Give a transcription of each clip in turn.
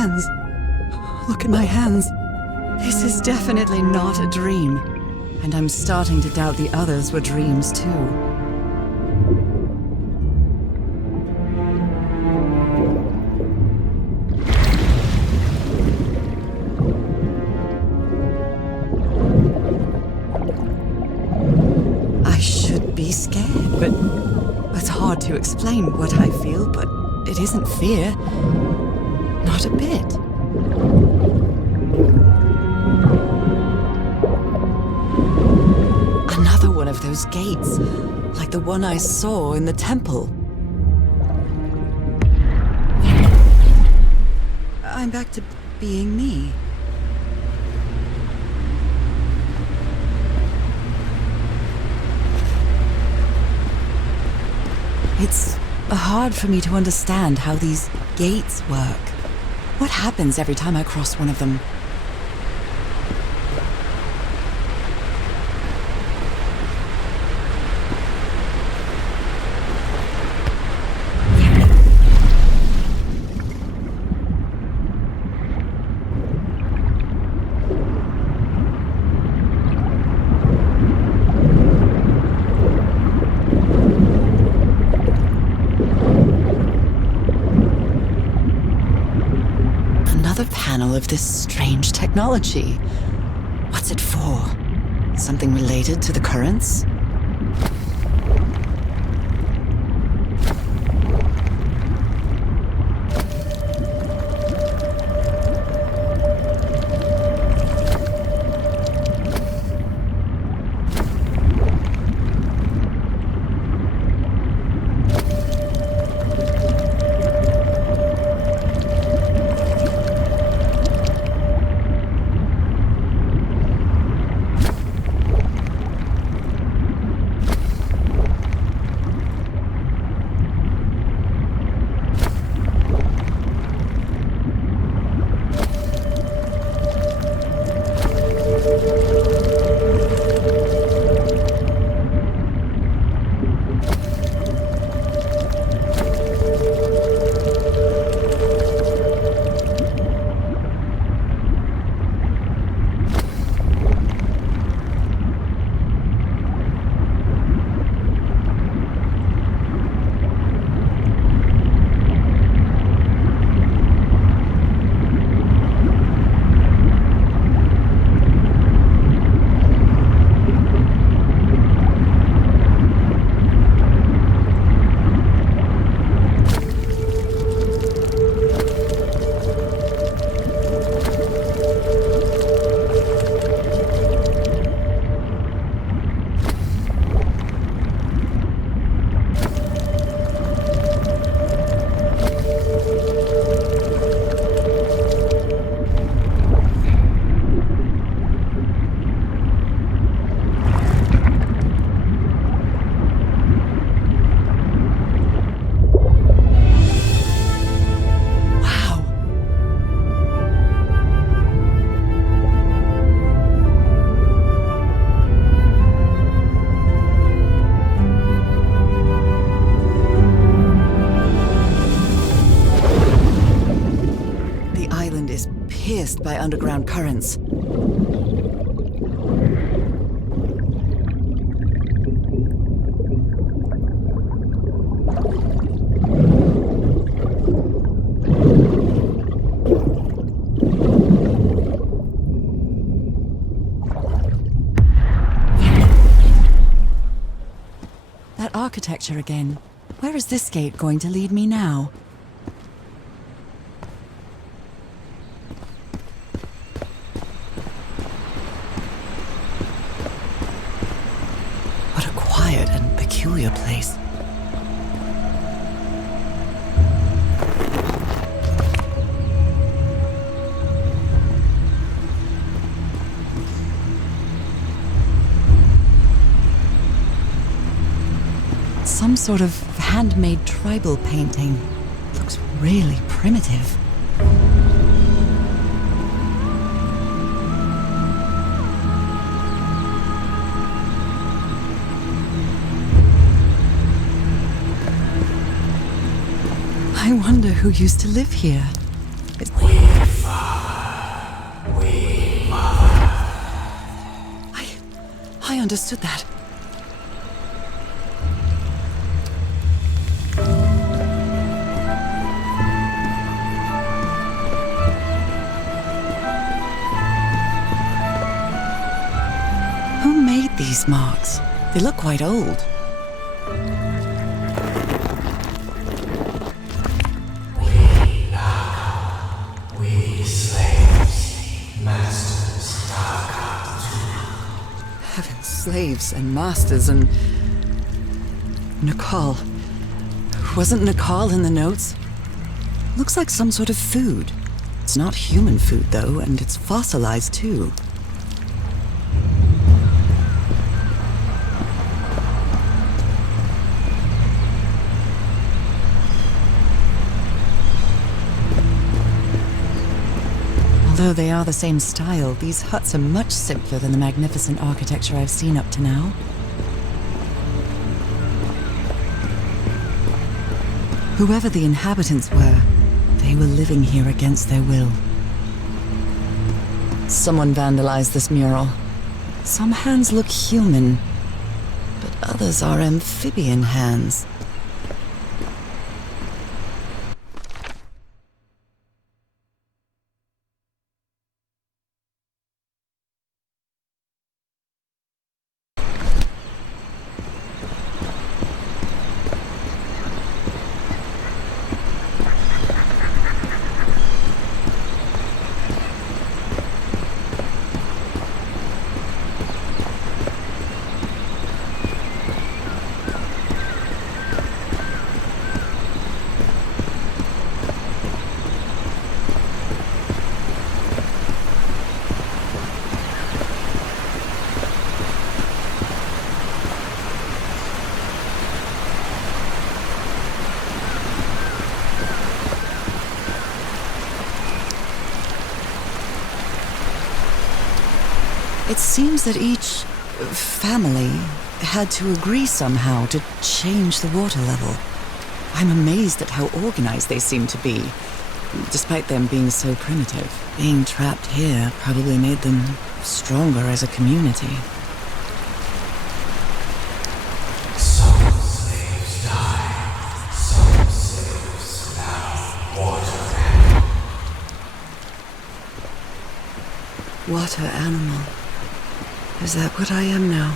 hands. Look at my hands. This is definitely not a dream. And I'm starting to doubt the others were dreams too. I should be scared, but it's hard to explain what I feel, but it isn't fear. Not a bit. Another one of those gates, like the one I saw in the temple. I'm back to being me. It's hard for me to understand how these gates work. What happens every time I cross one of them? Panel of this strange technology. What's it for? Something related to the currents? Pierced by underground currents. That architecture again. Where is this gate going to lead me now? And peculiar place. Some sort of handmade tribal painting. Looks really primitive. I wonder who used to live here. understood that. Who made these marks? They look quite old. We slaves, masters, Heaven, slaves and masters and... Nakal. Wasn't Nakal in the notes? Looks like some sort of food. It's not human food, though, and it's fossilized, too. Although they are the same style, these huts are much simpler than the magnificent architecture I've seen up to now. Whoever the inhabitants were, they were living here against their will. Someone vandalized this mural. Some hands look human, but others are amphibian hands. It seems that each family had to agree somehow to change the water level. I'm amazed at how organized they seem to be, despite them being so primitive. Being trapped here probably made them stronger as a community. Some slaves die, some slaves now water animal. Water animal. Is that what I am now?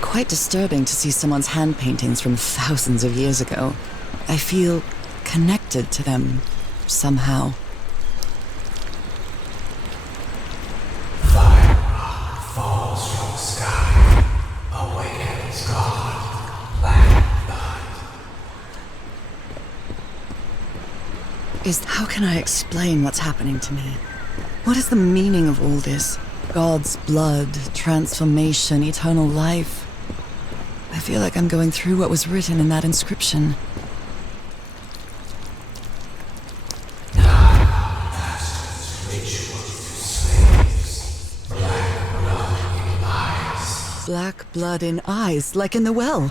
Quite disturbing to see someone's hand paintings from thousands of years ago. I feel connected to them somehow. Fire falls from the sky, awakens God, black blood. How can I explain what's happening to me? What is the meaning of all this? God's blood, transformation, eternal life. I feel like I'm going through what was written in that inscription. Black blood in eyes, like in the well.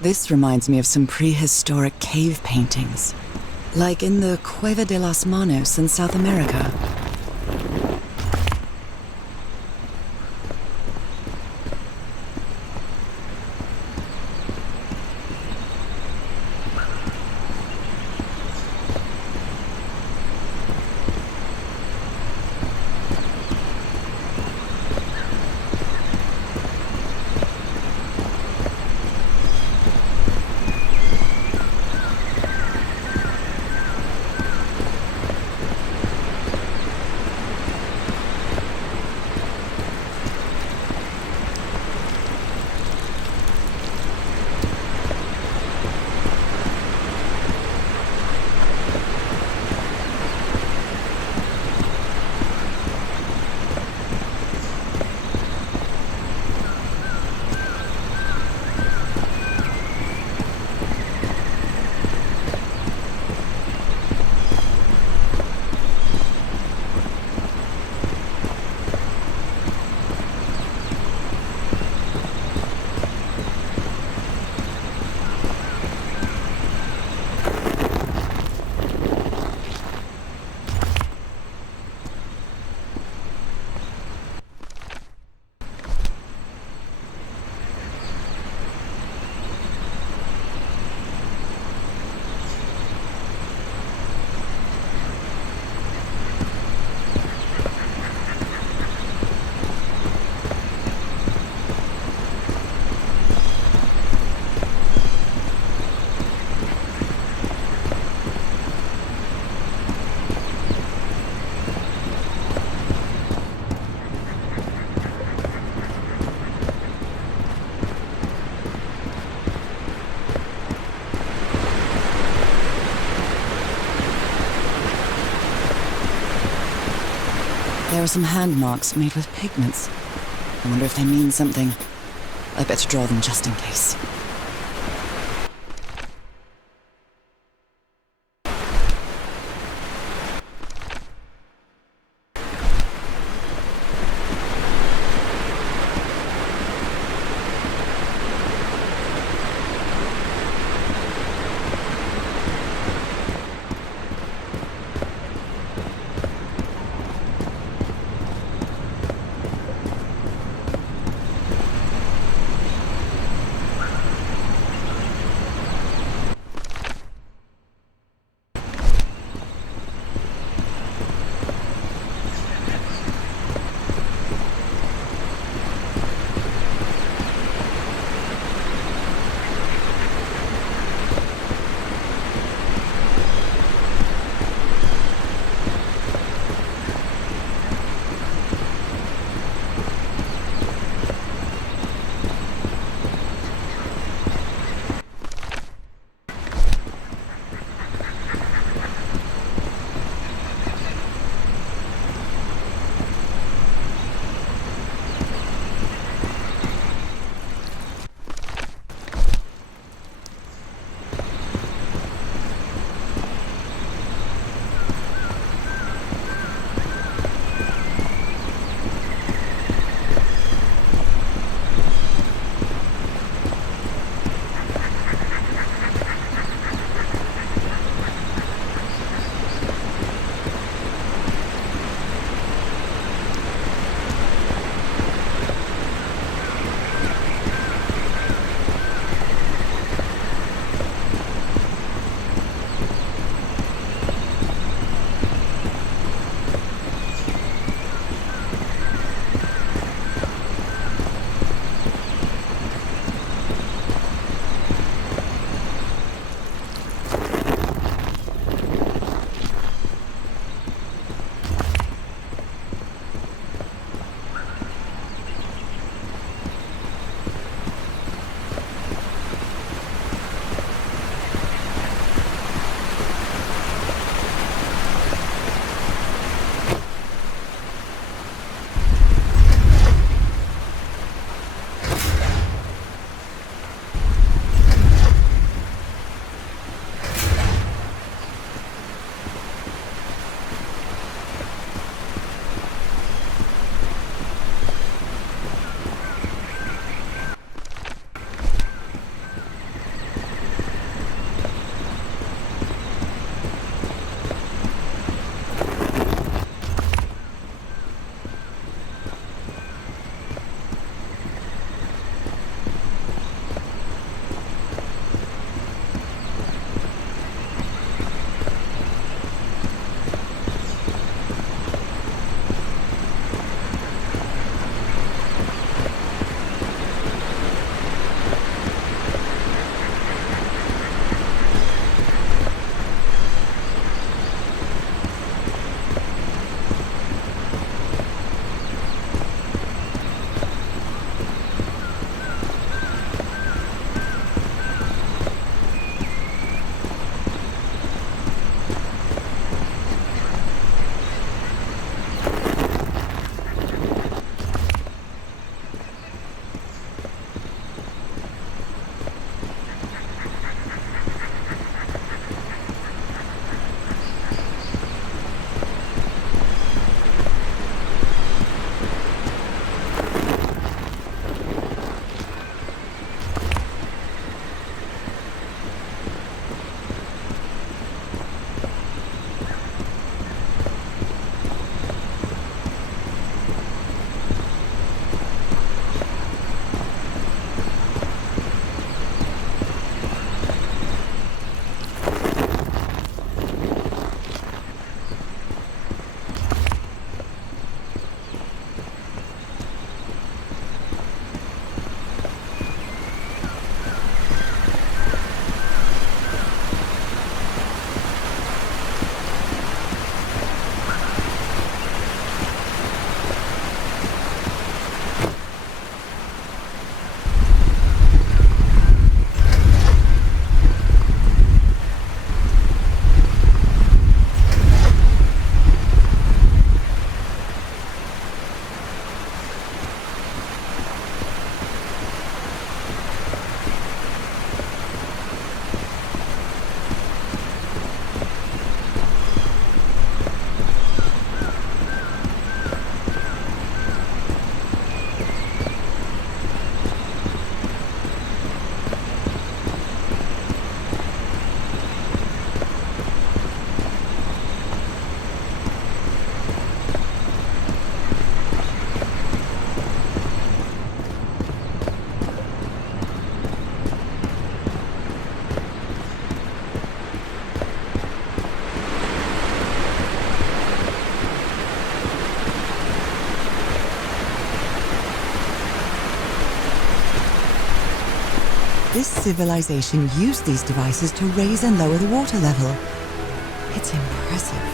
This reminds me of some prehistoric cave paintings, like in the Cueva de las Manos in South America. There are some hand marks made with pigments. I wonder if they mean something. I better draw them just in case. this civilization used these devices to raise and lower the water level. It's impressive.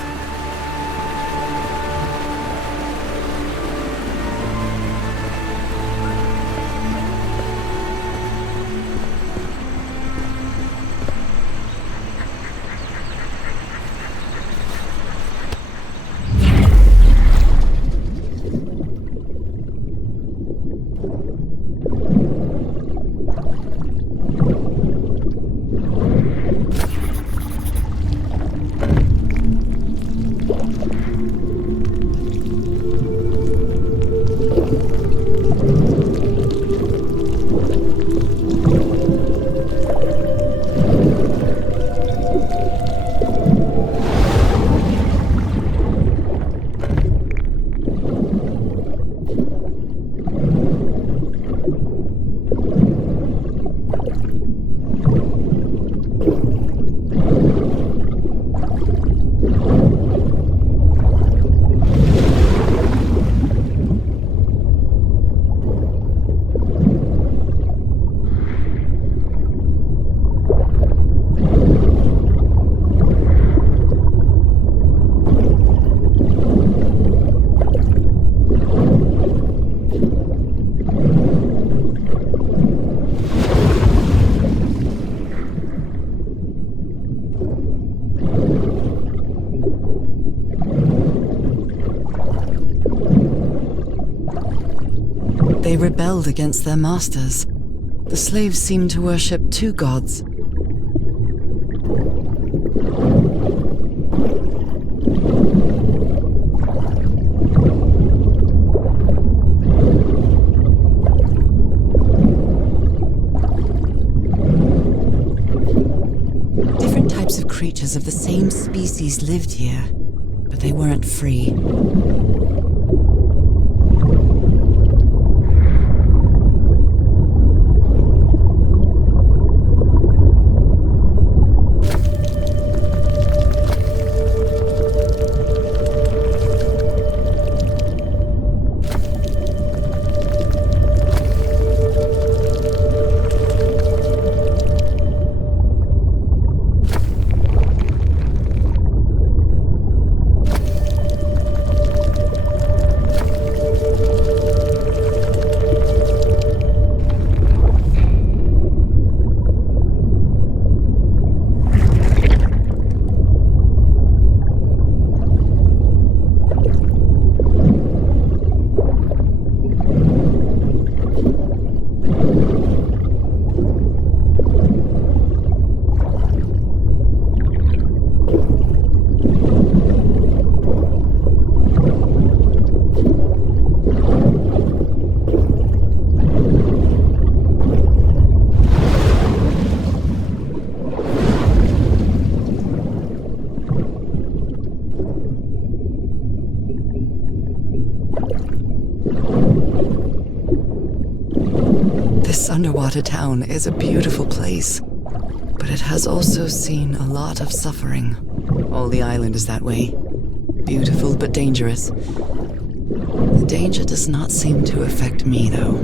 They rebelled against their masters. The slaves seemed to worship two gods. Different types of creatures of the same species lived here, but they weren't free. This underwater town is a beautiful place, but it has also seen a lot of suffering. All the island is that way. Beautiful but dangerous. The danger does not seem to affect me, though.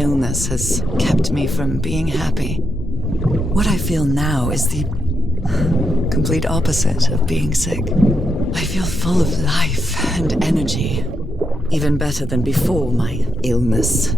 illness has kept me from being happy. What I feel now is the complete opposite of being sick. I feel full of life and energy, even better than before my illness.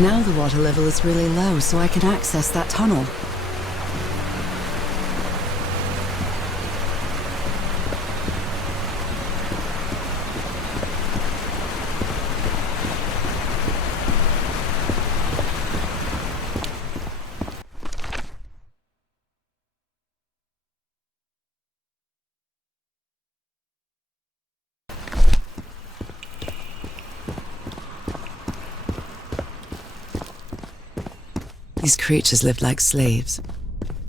Now the water level is really low, so I can access that tunnel. These creatures lived like slaves,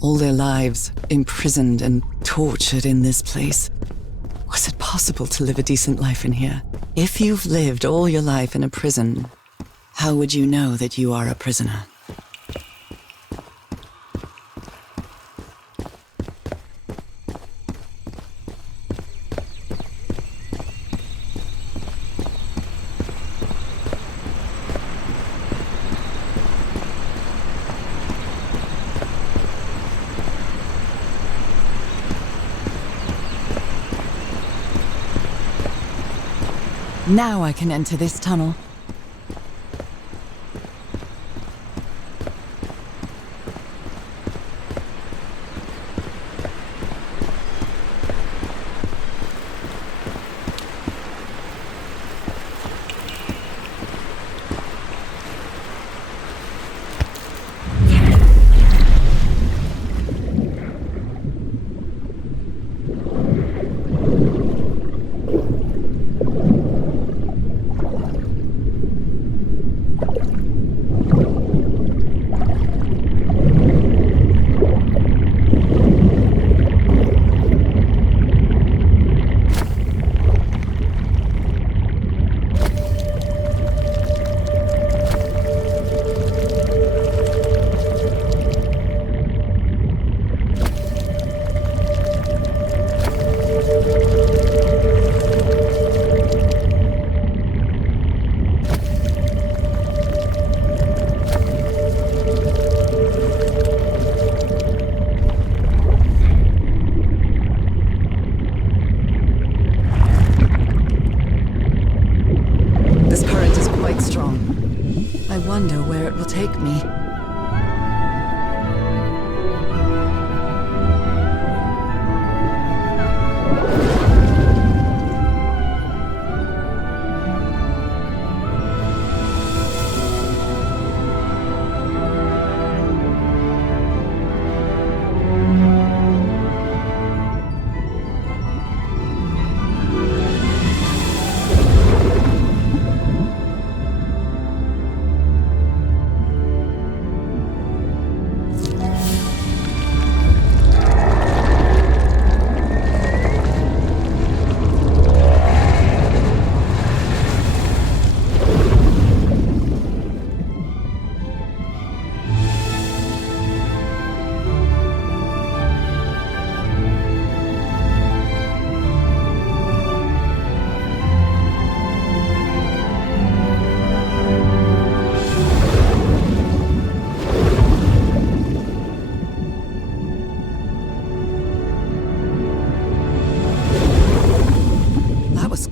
all their lives imprisoned and tortured in this place. Was it possible to live a decent life in here? If you've lived all your life in a prison, how would you know that you are a prisoner? Now I can enter this tunnel. I wonder where it will take me.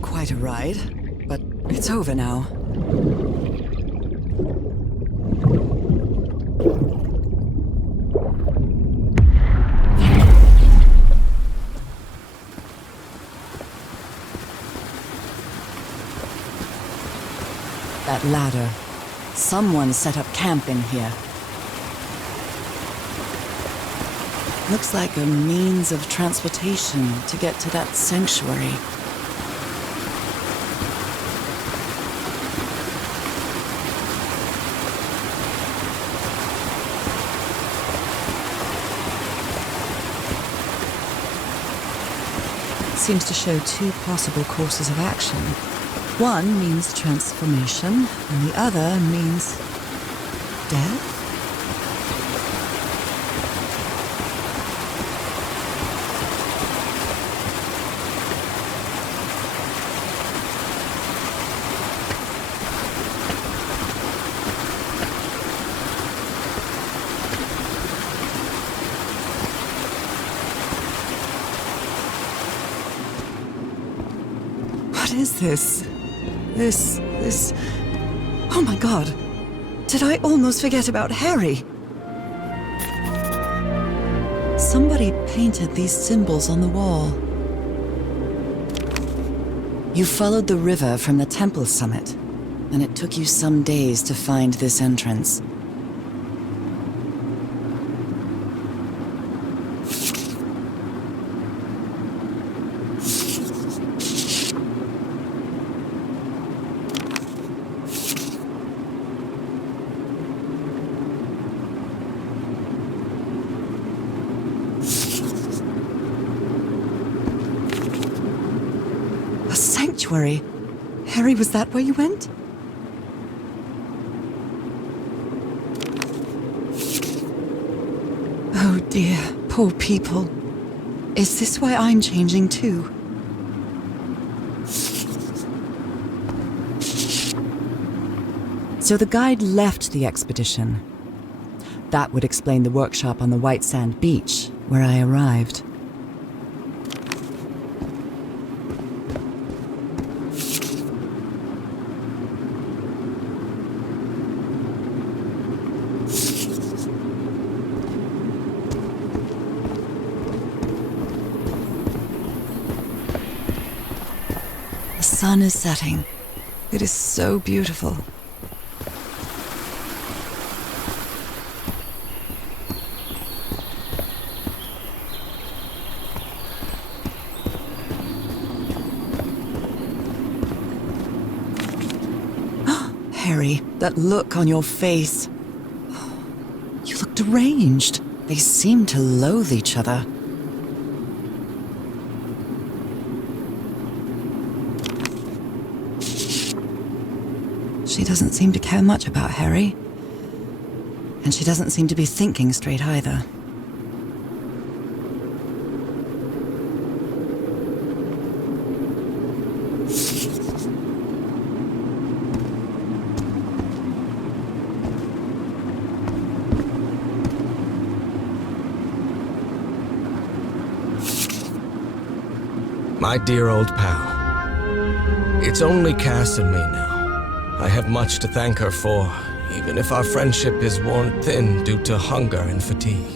Quite a ride, but it's over now. That ladder. Someone set up camp in here. Looks like a means of transportation to get to that sanctuary. Seems to show two possible courses of action. One means transformation, and the other means death? What is this? This... Oh my god! Did I almost forget about Harry? Somebody painted these symbols on the wall. You followed the river from the temple summit, and it took you some days to find this entrance. Sanctuary. Harry, was that where you went? Oh dear, poor people. Is this why I'm changing too? So the guide left the expedition. That would explain the workshop on the white sand beach, where I arrived. The sun is setting. It is so beautiful. Harry, that look on your face. You look deranged. They seem to loathe each other. She doesn't seem to care much about Harry. And she doesn't seem to be thinking straight either. My dear old pal, it's only Cass and me now. I have much to thank her for, even if our friendship is worn thin due to hunger and fatigue.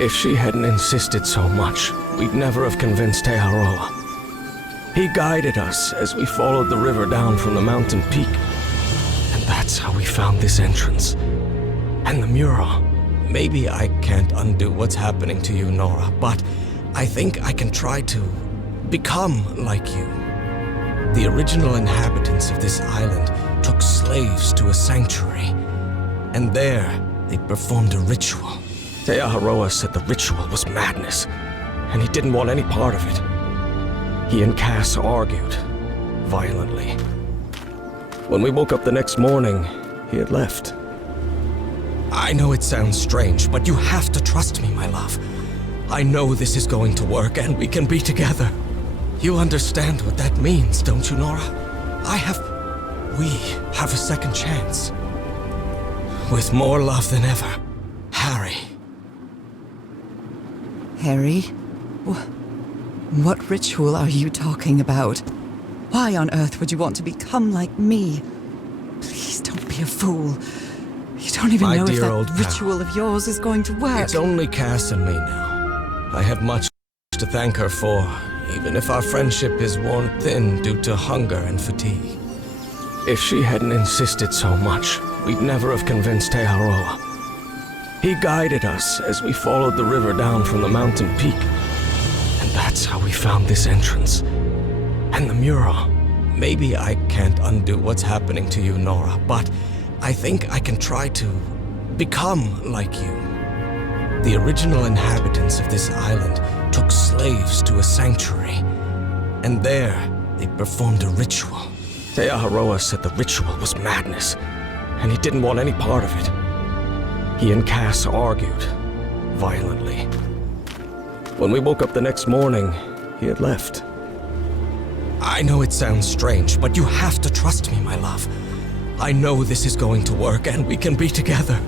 If she hadn't insisted so much, we'd never have convinced Aotearoa. He guided us as we followed the river down from the mountain peak. And that's how we found this entrance. And the mural. Maybe I can't undo what's happening to you, Norah, but I think I can try to become like you. The original inhabitants of this island took slaves to a sanctuary, and there they performed a ritual. Aotearoa said the ritual was madness, and he didn't want any part of it. He and Cass argued, violently. When we woke up the next morning, he had left. I know it sounds strange, but you have to trust me, my love. I know this is going to work, and we can be together. You understand what that means, don't you, Norah? We have a second chance. With more love than ever, Harry. Harry? What ritual are you talking about? Why on earth would you want to become like me? Please don't be a fool. You don't even know if that ritual of yours is going to work. It's only Cass and me now. I have much to thank her for, even if our friendship is worn thin due to hunger and fatigue. If she hadn't insisted so much, we'd never have convinced Aotearoa. He guided us as we followed the river down from the mountain peak. And that's how we found this entrance. And the mural. Maybe I can't undo what's happening to you, Norah, but I think I can try to become like you. The original inhabitants of this island took slaves to a sanctuary. And there, they performed a ritual. Aotearoa said the ritual was madness, and he didn't want any part of it. He and Cass argued, violently. When we woke up the next morning, he had left. I know it sounds strange, but you have to trust me, my love. I know this is going to work, and we can be together.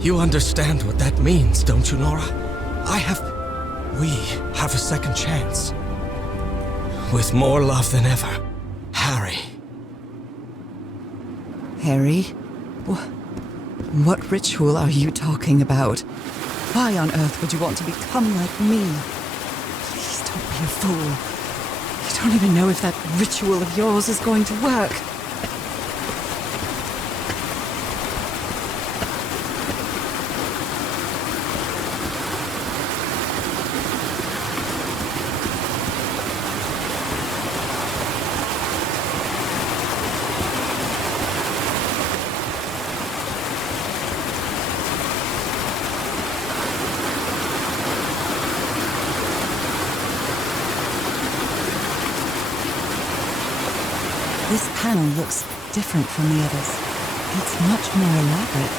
You understand what that means, don't you, Norah? We have a second chance. With more love than ever, Harry. Harry? What ritual are you talking about? Why on earth would you want to become like me? Please don't be a fool. You don't even know if that ritual of yours is going to work. This panel looks different from the others. It's much more elaborate.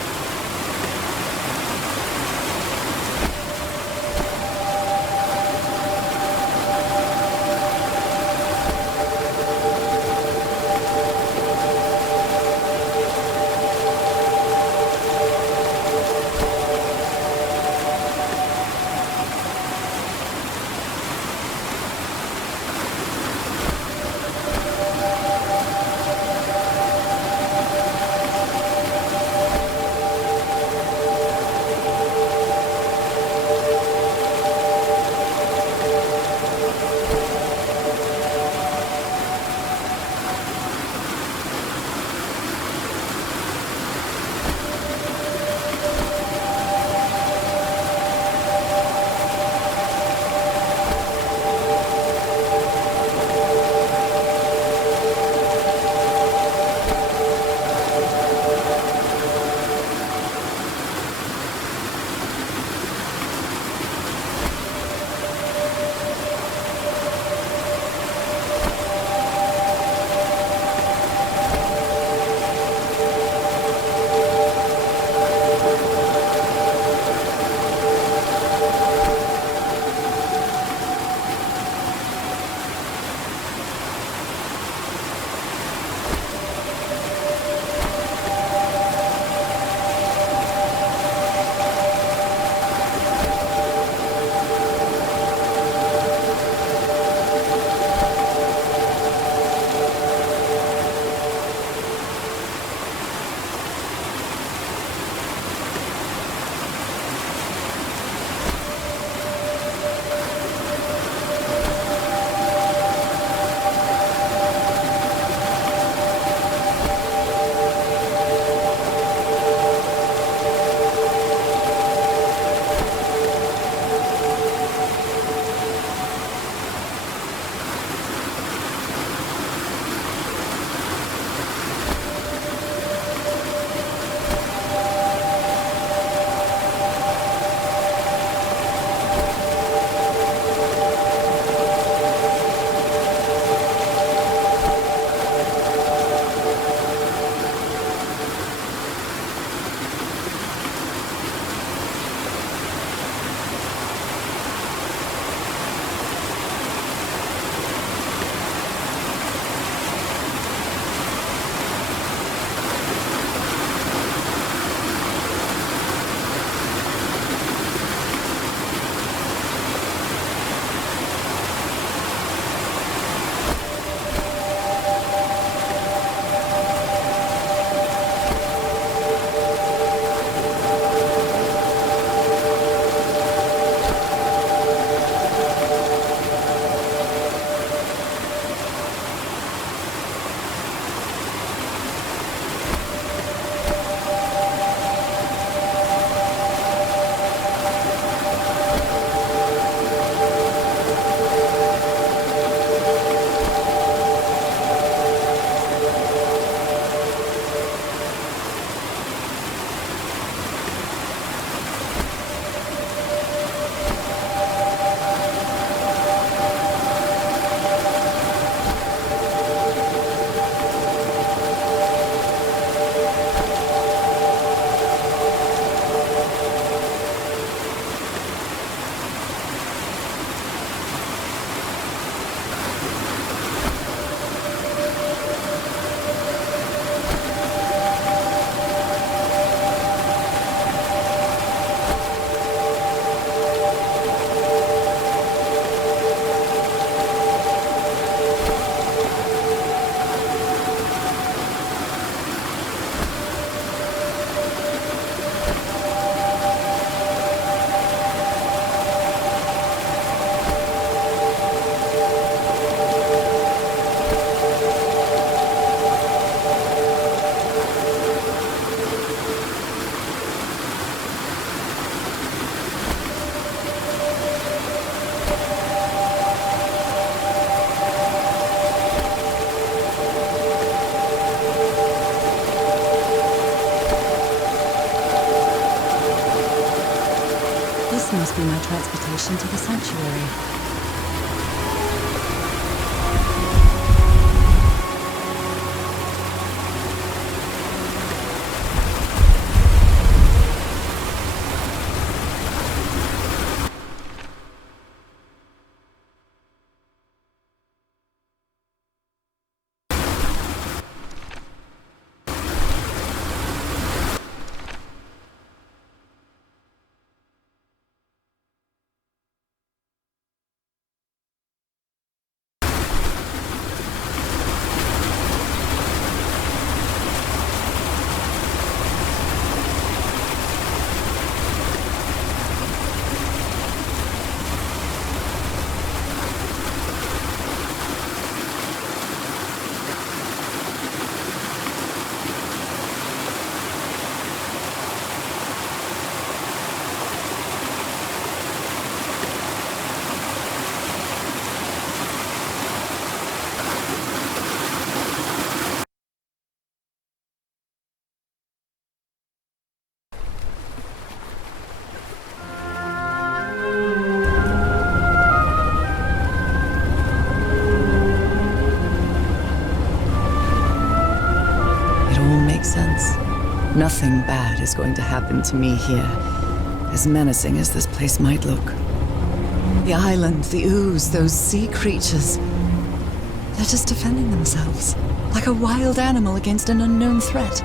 must be my transportation to the sanctuary. Sense. Nothing bad is going to happen to me here, as menacing as this place might look. The island, the ooze, those sea creatures. They're just defending themselves, like a wild animal against an unknown threat.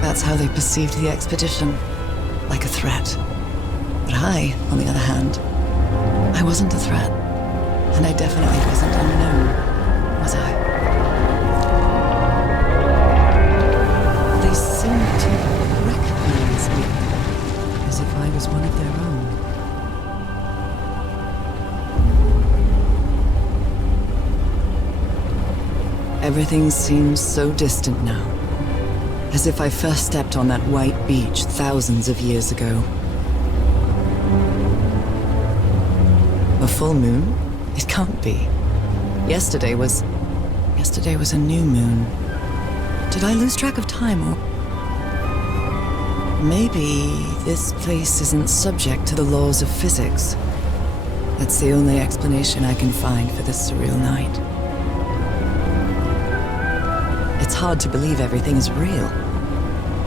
That's how they perceived the expedition, like a threat. But I, on the other hand, I wasn't a threat. And I definitely wasn't unknown, was I? They seemed to recognize me, as if I was one of their own. Everything seems so distant now, as if I first stepped on that white beach thousands of years ago. A full moon? It can't be. Yesterday was a new moon. Did I lose track of time, or... Maybe this place isn't subject to the laws of physics. That's the only explanation I can find for this surreal night. It's hard to believe everything is real.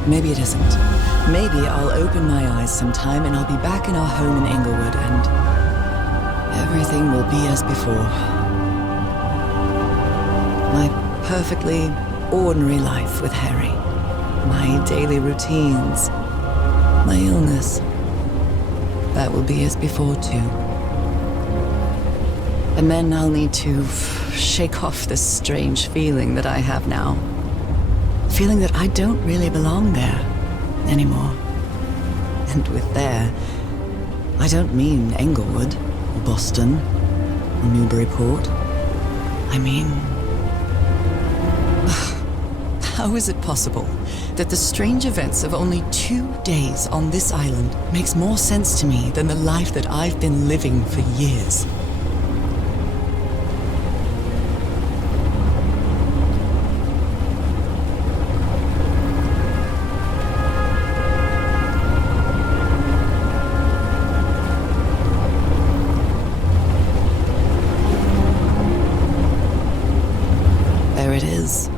Maybe it isn't. Maybe I'll open my eyes sometime and I'll be back in our home in Inglewood and everything will be as before. My perfectly ordinary life with Harry. My daily routines. My illness. That will be as before too. And then I'll need to shake off this strange feeling that I have now. Feeling that I don't really belong there anymore. And with there, I don't mean Englewood, or Boston, or Newburyport. I mean... How is it possible that the strange events of only 2 days on this island makes more sense to me than the life that I've been living for years? There it is.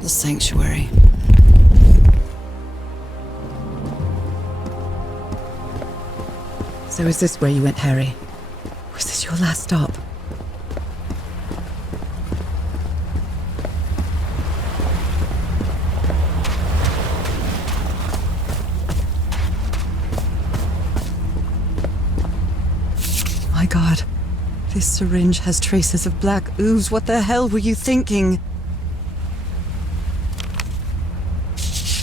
The sanctuary. So is this where you went, Harry? Was this your last stop? My God. This syringe has traces of black ooze. What the hell were you thinking?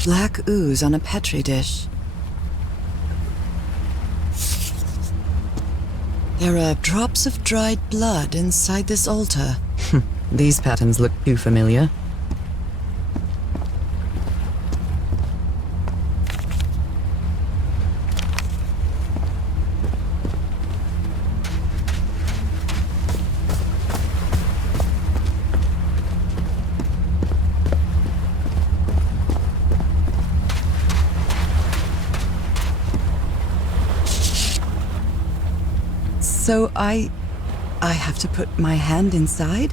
Black ooze on a petri dish. There are drops of dried blood inside this altar. These patterns look too familiar. So I have to put my hand inside?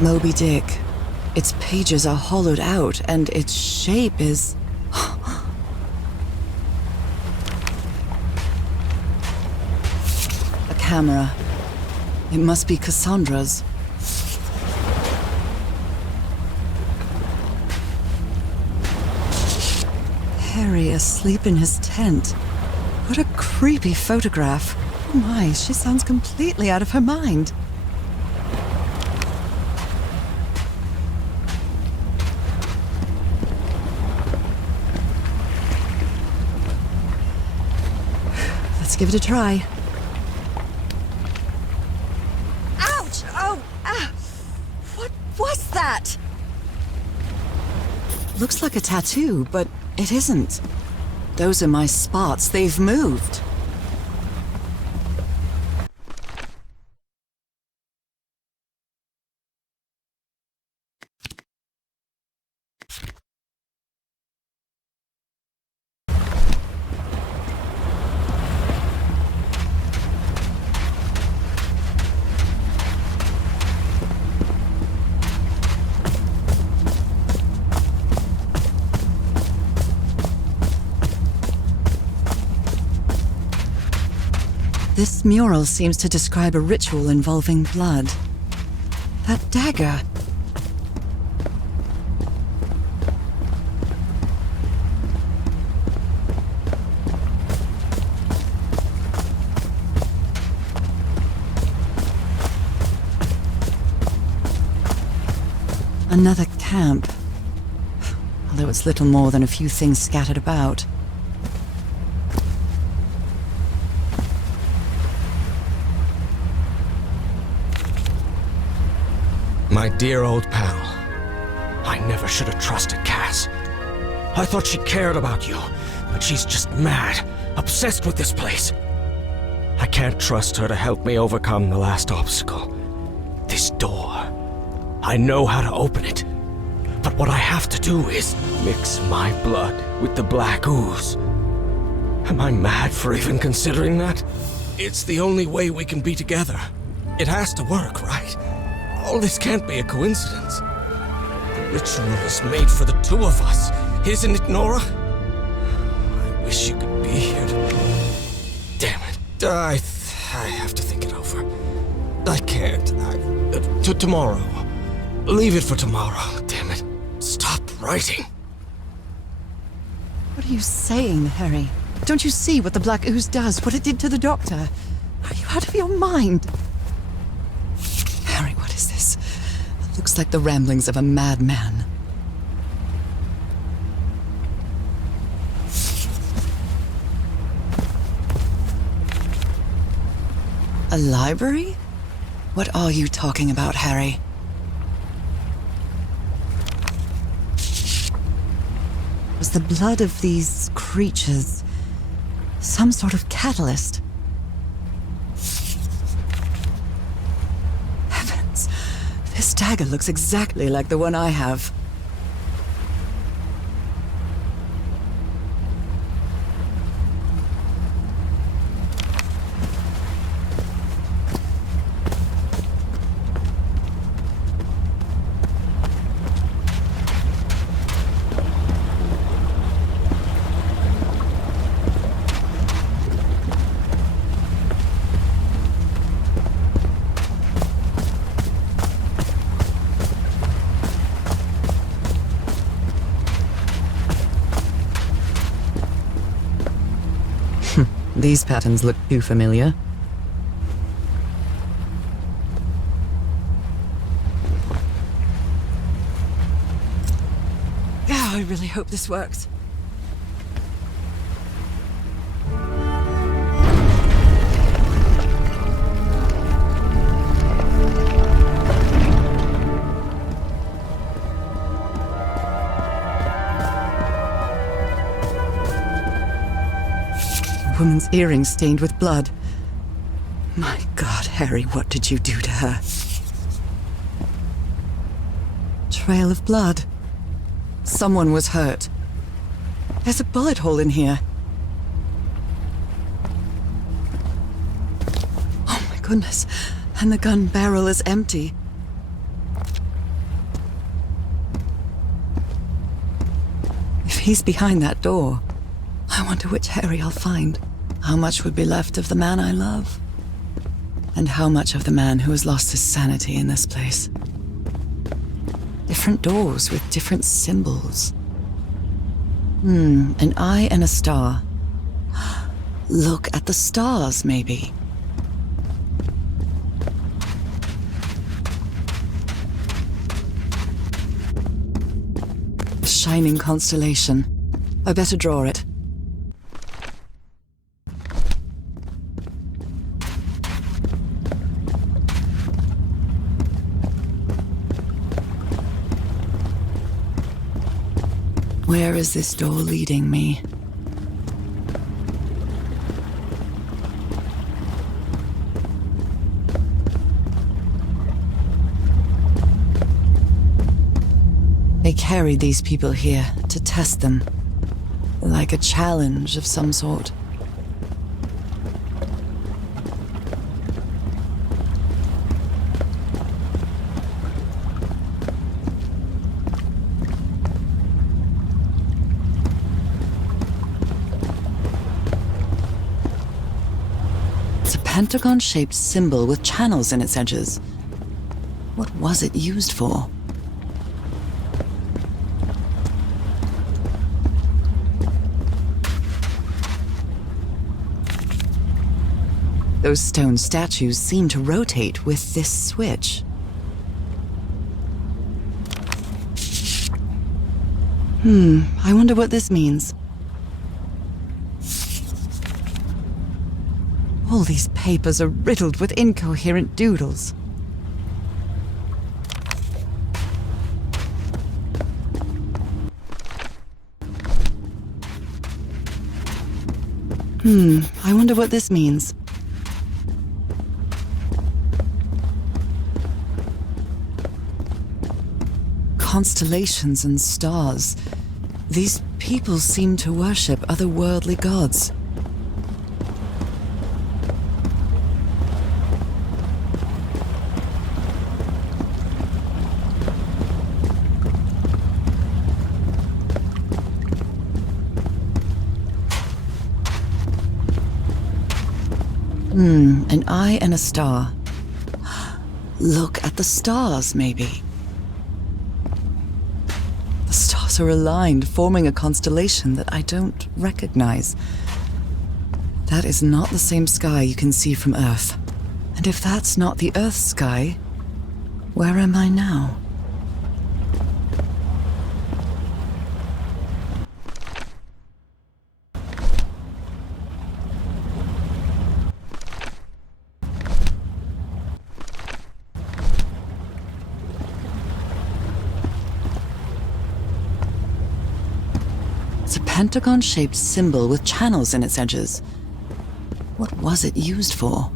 Moby Dick. Its pages are hollowed out, and its shape is... A camera. It must be Cassandra's. Harry asleep in his tent. What a creepy photograph. Oh my, she sounds completely out of her mind. Let's give it a try. Ouch! Oh, ah! What was that? Looks like a tattoo, but it isn't. Those are my spots. They've moved. This mural seems to describe a ritual involving blood. That dagger. Another camp. Although it's little more than a few things scattered about. My dear old pal. I never should have trusted Cass. I thought she cared about you, but she's just mad, obsessed with this place. I can't trust her to help me overcome the last obstacle. This door. I know how to open it. But what I have to do is mix my blood with the black ooze. Am I mad for even considering that? It's the only way we can be together. It has to work, right? All this can't be a coincidence. The ritual is made for the two of us, isn't it, Norah? I wish you could be here Damn it. I have to think it over. I can't. Tomorrow. Leave it for tomorrow. Damn it. Stop writing. What are you saying, Harry? Don't you see what the black ooze does, what it did to the doctor? Are you out of your mind? Harry, what is this? It looks like the ramblings of a madman. A library? What are you talking about, Harry? Was the blood of these creatures some sort of catalyst? Heavens, this dagger looks exactly like the one I have. These patterns look too familiar. Oh, I really hope this works. woman's earring stained with blood. My God, Harry, what did you do to her? Trail of blood. Someone was hurt. There's a bullet hole in here. Oh my goodness. And the gun barrel is empty. If he's behind that door, I wonder which Harry I'll find. How much would be left of the man I love? And how much of the man who has lost his sanity in this place? Different doors with different symbols. An eye and a star. Look at the stars, maybe. A shining constellation. I better draw it. Where is this door leading me? They carried these people here to test them, like a challenge of some sort. Pentagon-shaped symbol with channels in its edges. What was it used for? Those stone statues seem to rotate with this switch. I wonder what this means. All these papers are riddled with incoherent doodles. I wonder what this means. Constellations and stars. These people seem to worship otherworldly gods. An eye and a star. Look at the stars, maybe. The stars are aligned, forming a constellation that I don't recognize. That is not the same sky you can see from Earth. And if that's not the Earth's sky, where am I now? It's a pentagon-shaped symbol with channels in its edges. What was it used for?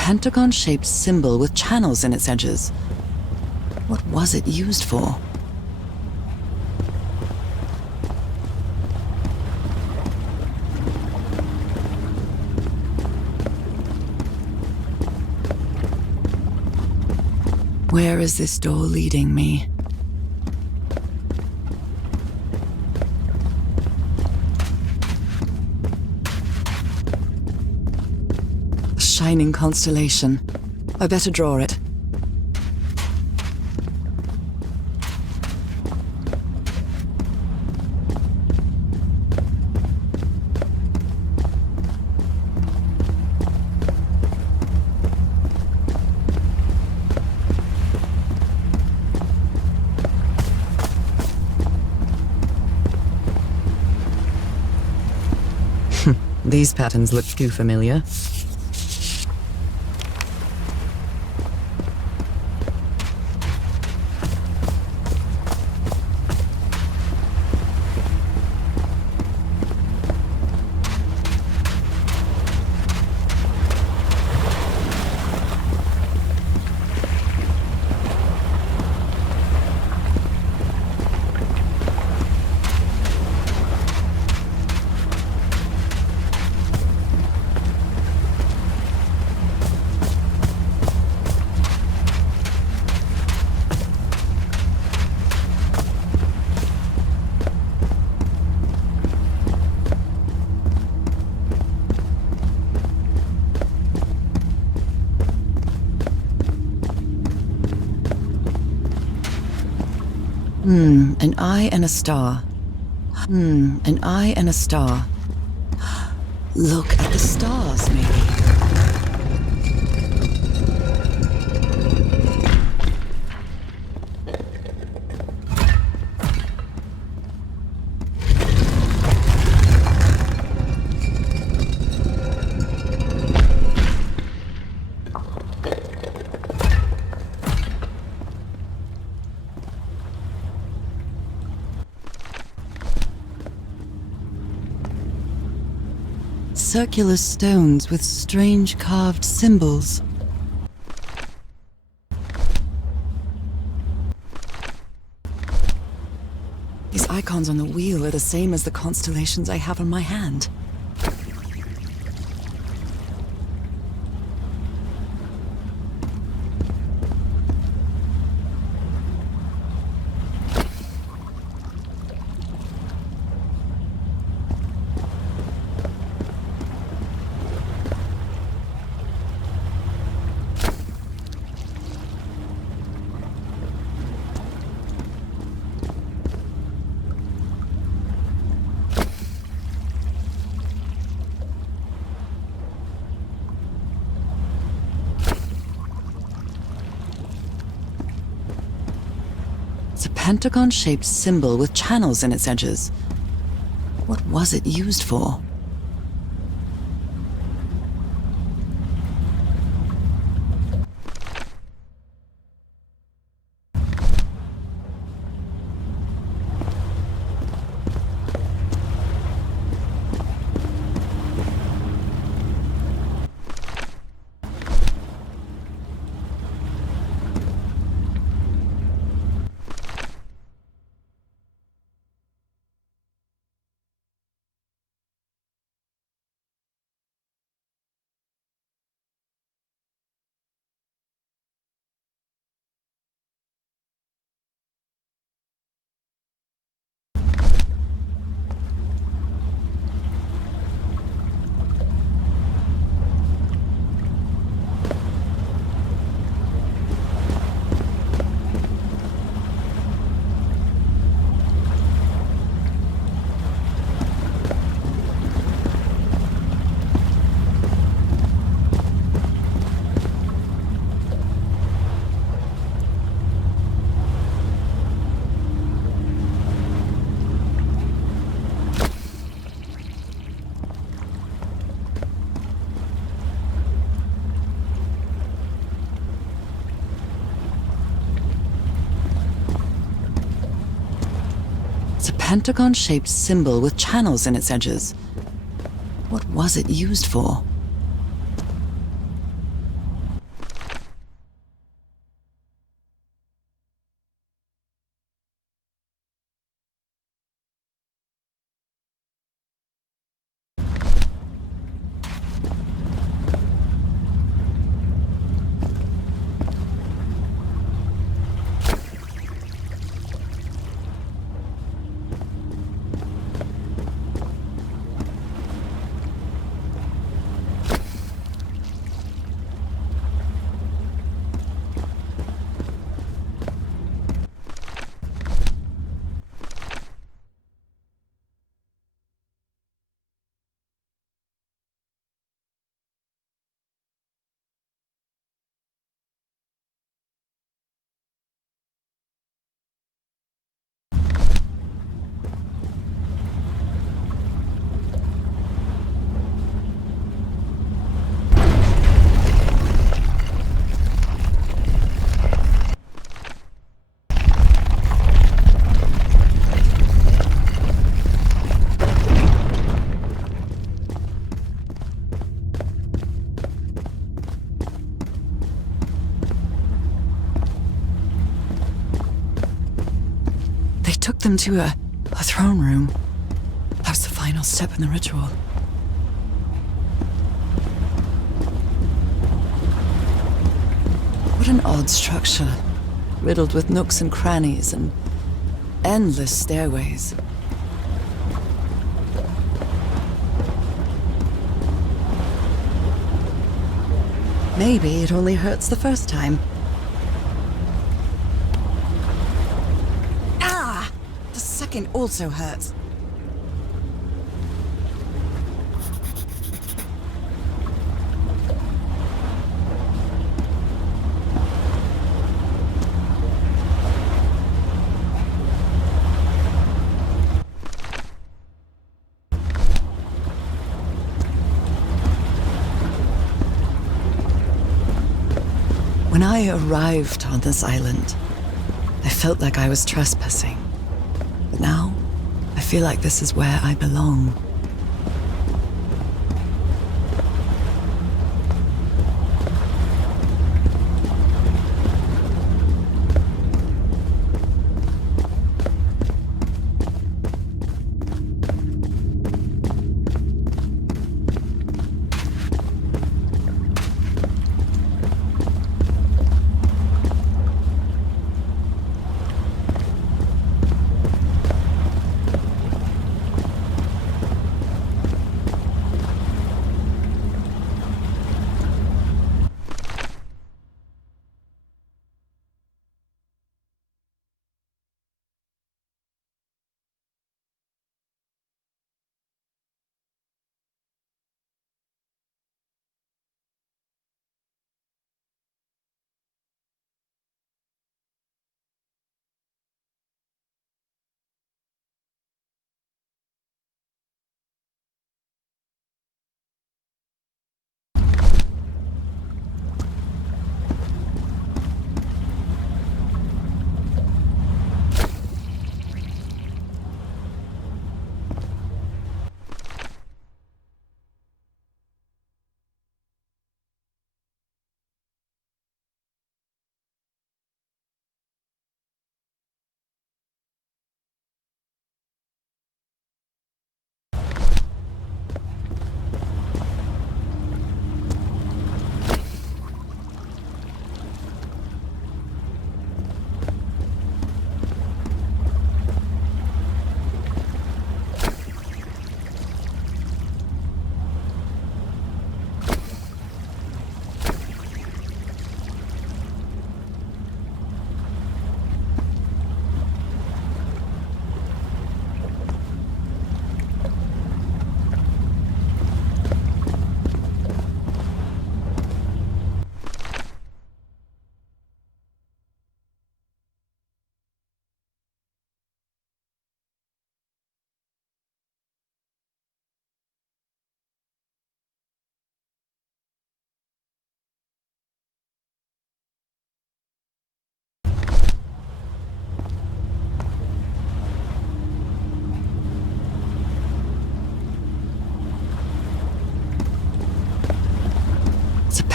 pentagon-shaped symbol with channels in its edges. What was it used for? Where is this door leading me? A shining constellation. I better draw it. These patterns look too familiar. An eye and a star. An eye and a star. Look at the stars, maybe. Circular stones with strange carved symbols. These icons on the wheel are the same as the constellations I have on my hand. It's a pentagon-shaped symbol with channels in its edges. What was it used for? It's a pentagon-shaped symbol with channels in its edges. What was it used for? took them to a throne room. That was the final step in the ritual. What an odd structure, riddled with nooks and crannies and endless stairways. Maybe it only hurts the first time. Ah! The second also hurts. When I arrived on this island, I felt like I was trespassing. But now, I feel like this is where I belong.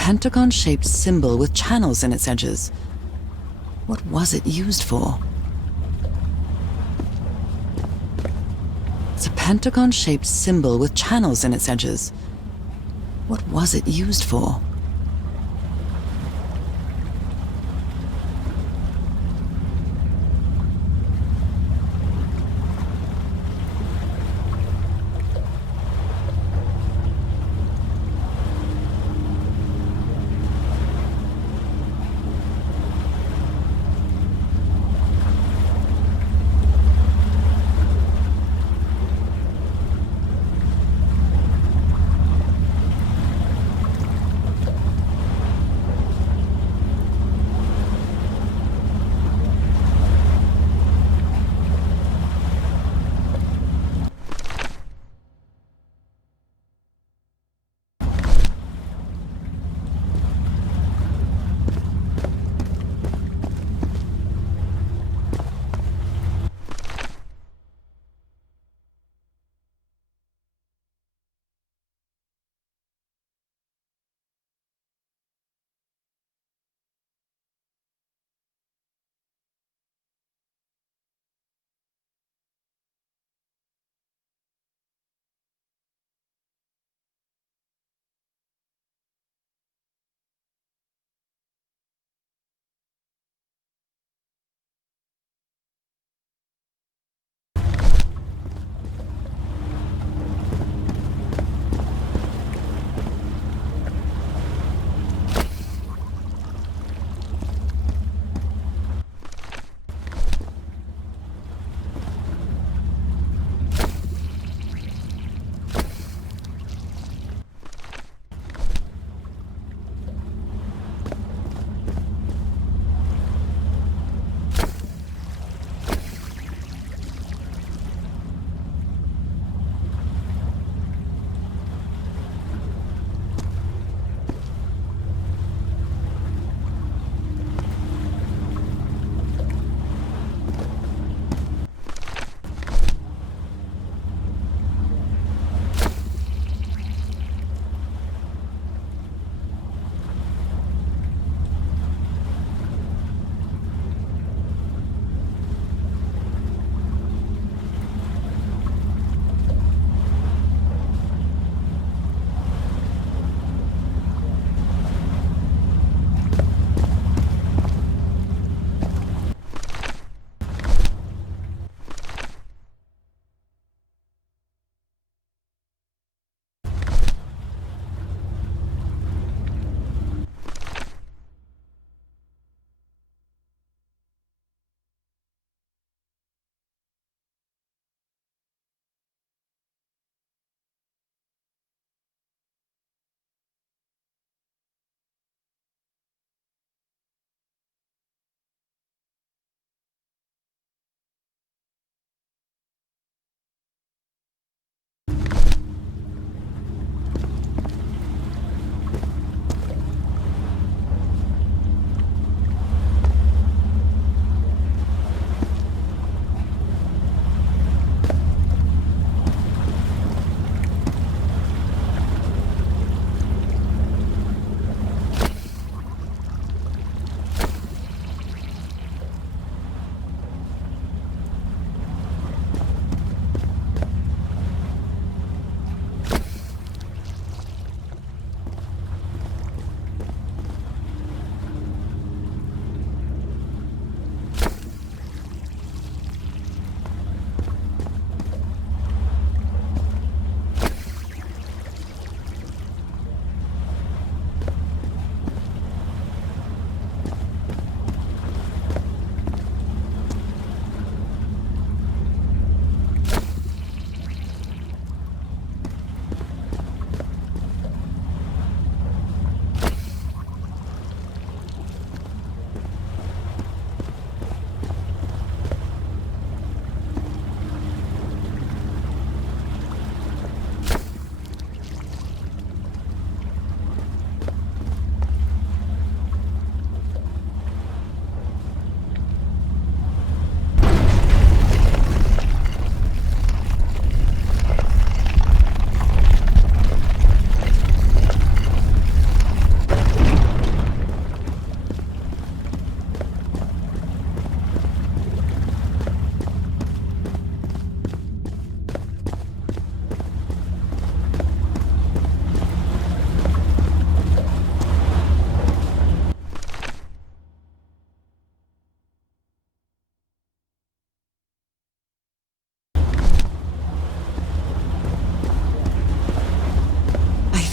Pentagon-shaped symbol with channels in its edges. What was it used for? It's a pentagon-shaped symbol with channels in its edges. What was it used for?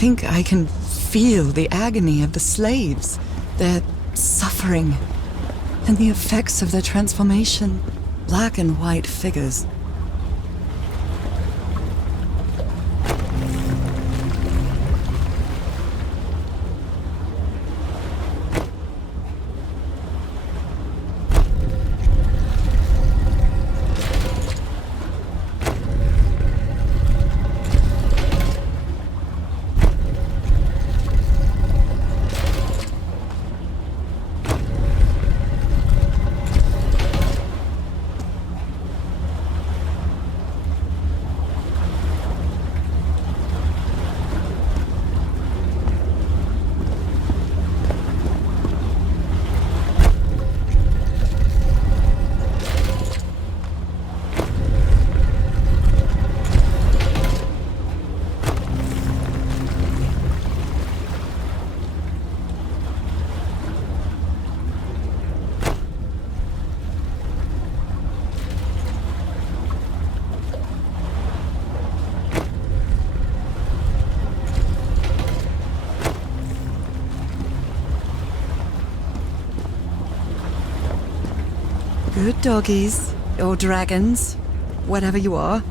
think I can feel the agony of the slaves, their suffering, and the effects of their transformation. Black and white figures. Good doggies, or dragons, whatever you are.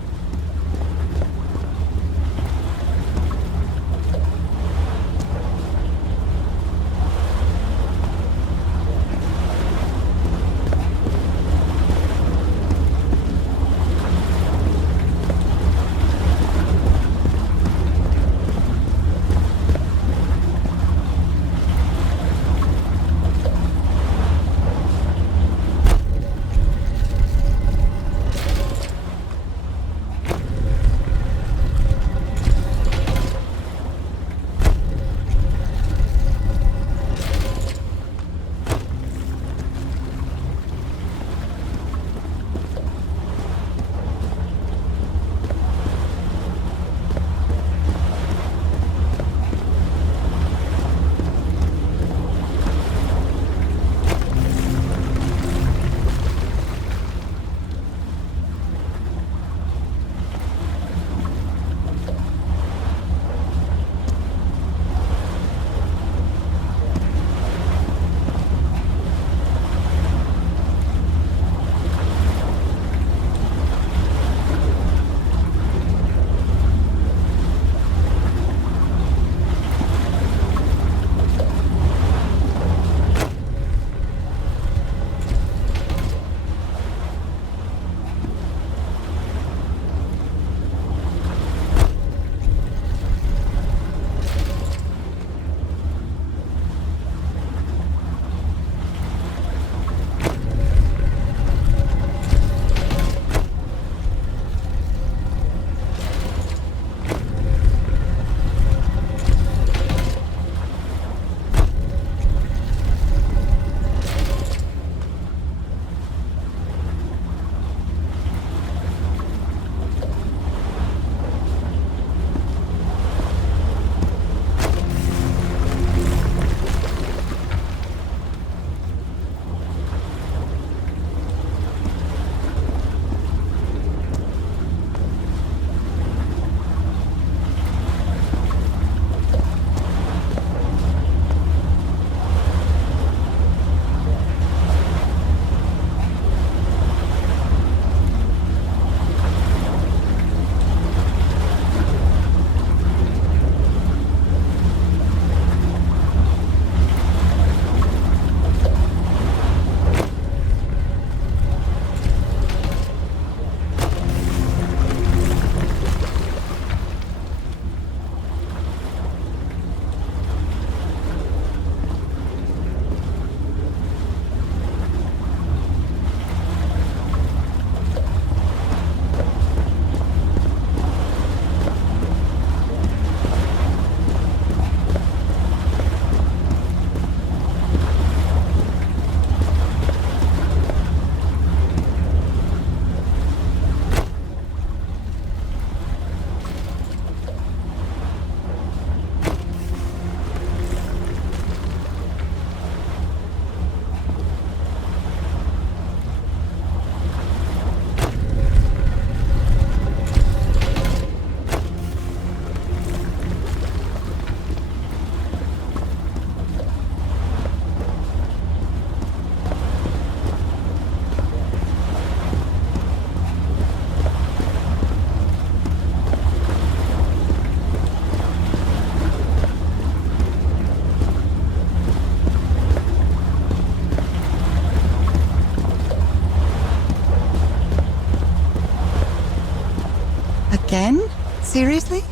Again? Seriously?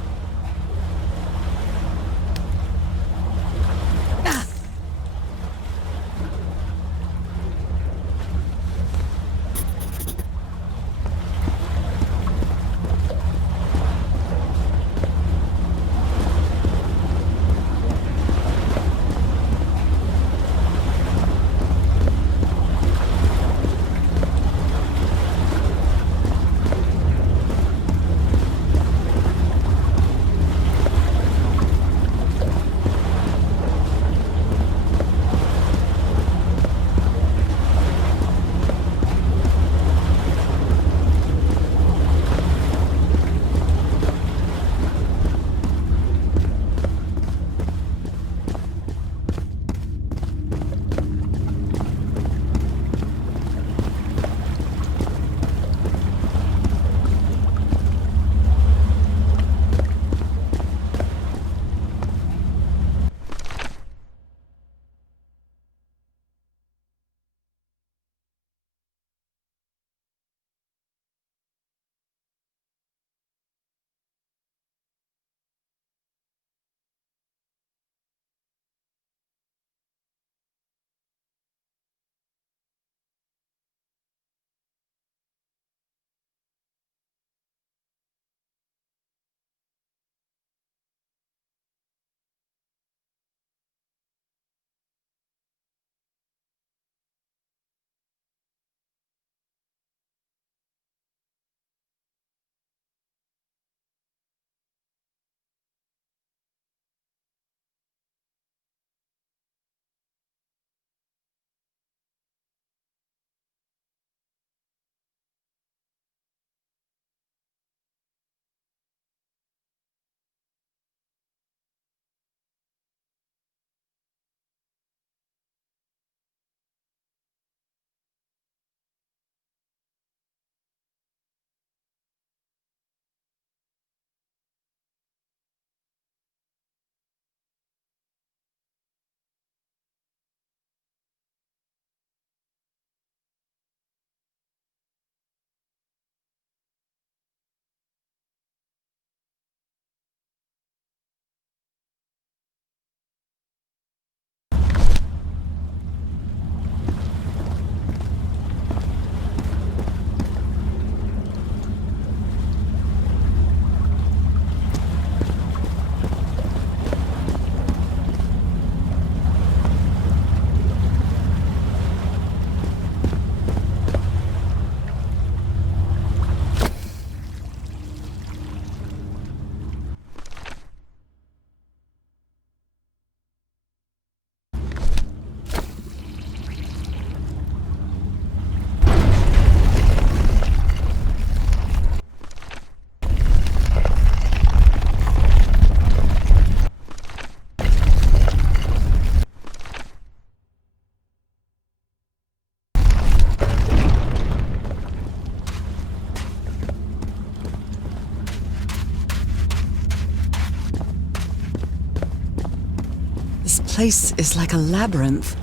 This place is like a labyrinth.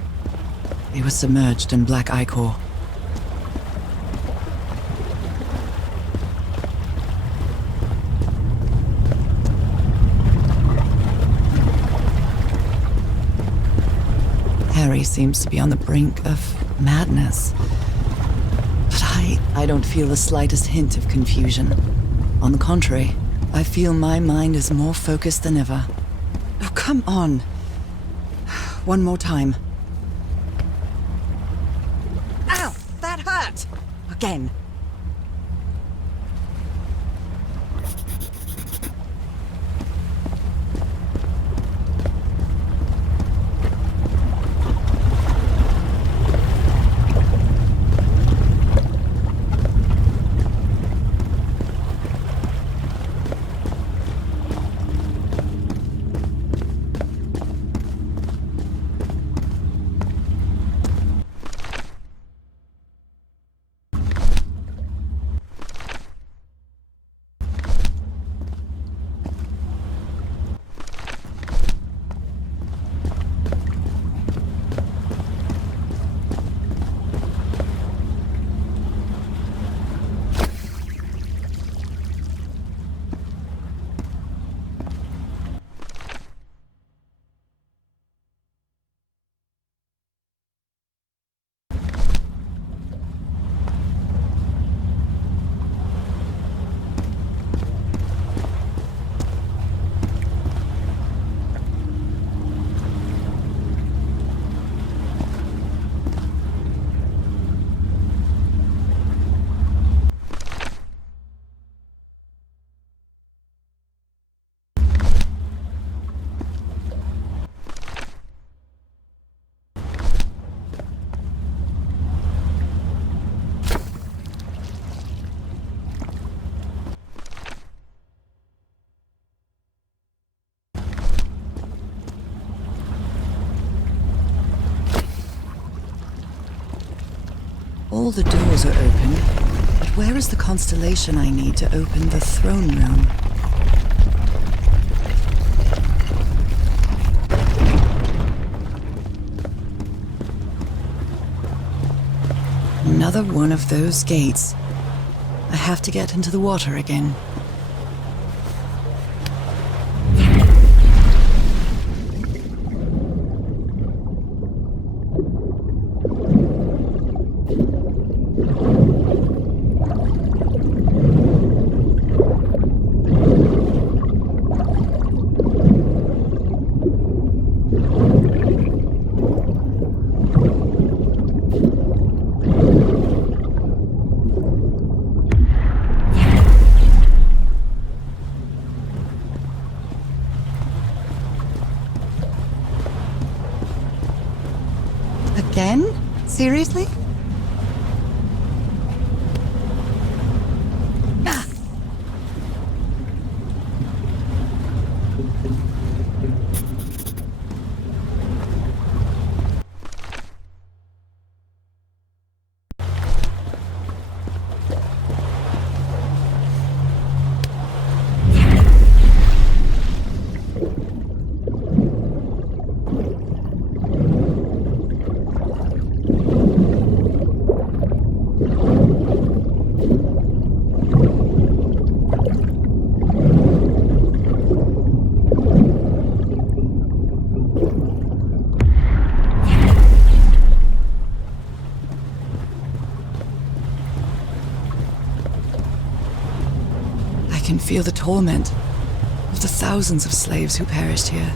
They were submerged in black ichor. Harry seems to be on the brink of madness. But I don't feel the slightest hint of confusion. On the contrary, I feel my mind is more focused than ever. Oh, come on. One more time. Ow! That hurt! Again. All the doors are open, but where is the constellation I need to open the throne room? Another one of those gates. I have to get into the water again. Again? Seriously? I can feel the torment of the thousands of slaves who perished here.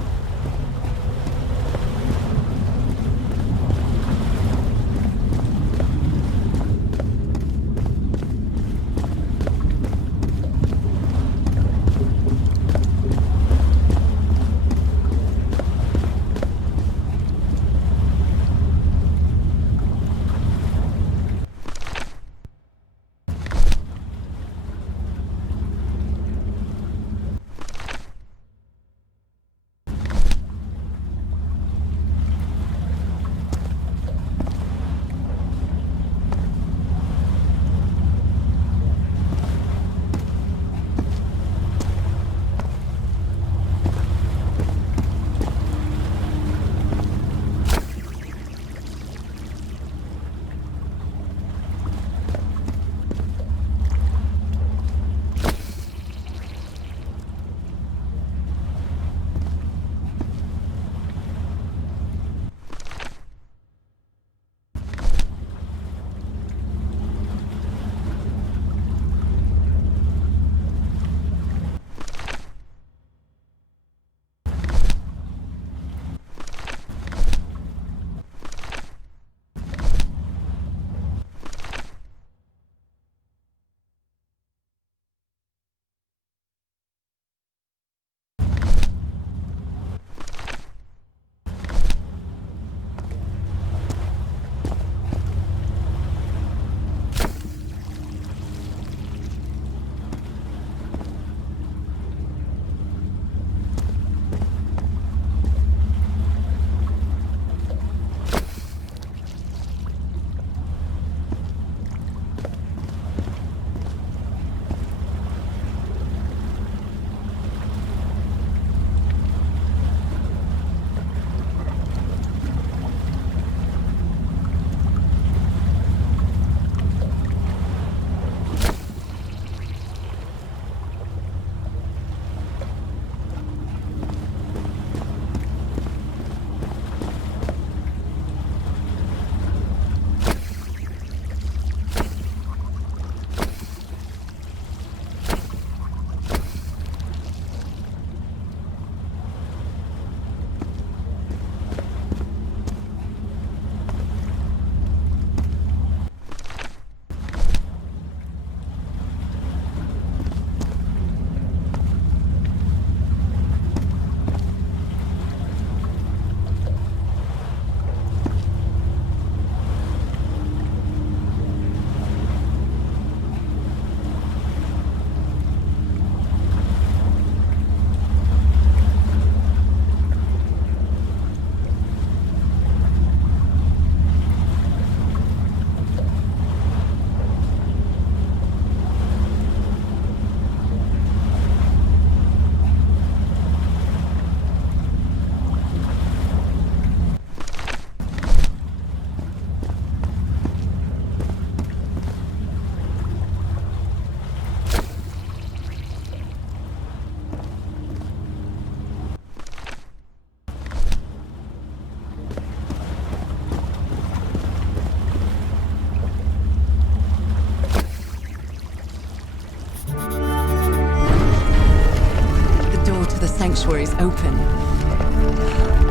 sanctuary's open.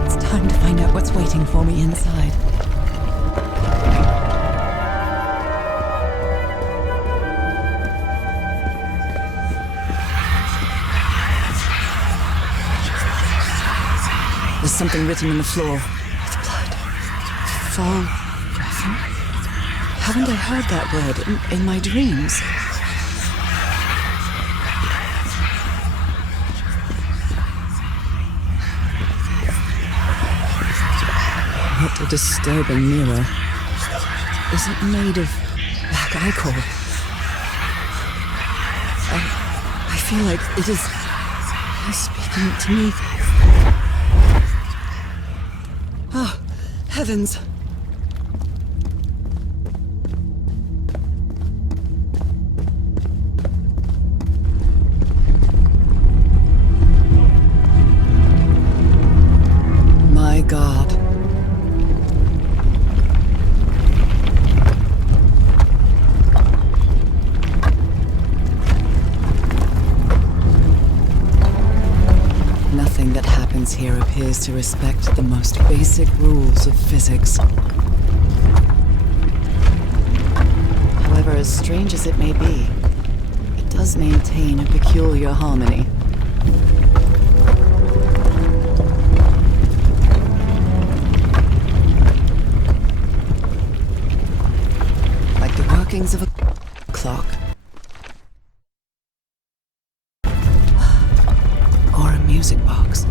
It's time to find out what's waiting for me inside. There's something written on the floor. With blood. Fall. Haven't I heard that word in my dreams? What a disturbing mirror. Is it made of black alcohol? I feel like it is speaking to me. Oh, heavens. My God. Nothing that happens here appears to respect the most basic rules of physics. However, as strange as it may be, it does maintain a peculiar harmony. Like the workings of a clock. Or a music box.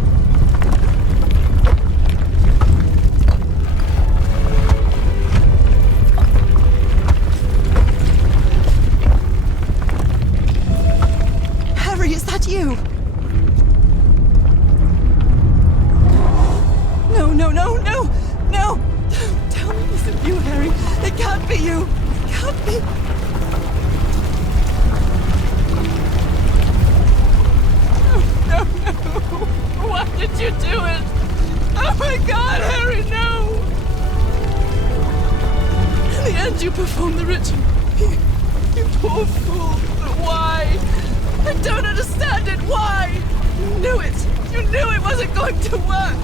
Harry, is that you? No, no, no, no, no! Tell me it isn't you, Harry. It can't be you. It can't be. No, no. Why did you do it? Oh my God, Harry, no! In the end, you performed the ritual. You poor fool. But why? I don't understand it. Why? You knew it. You knew it wasn't going to work.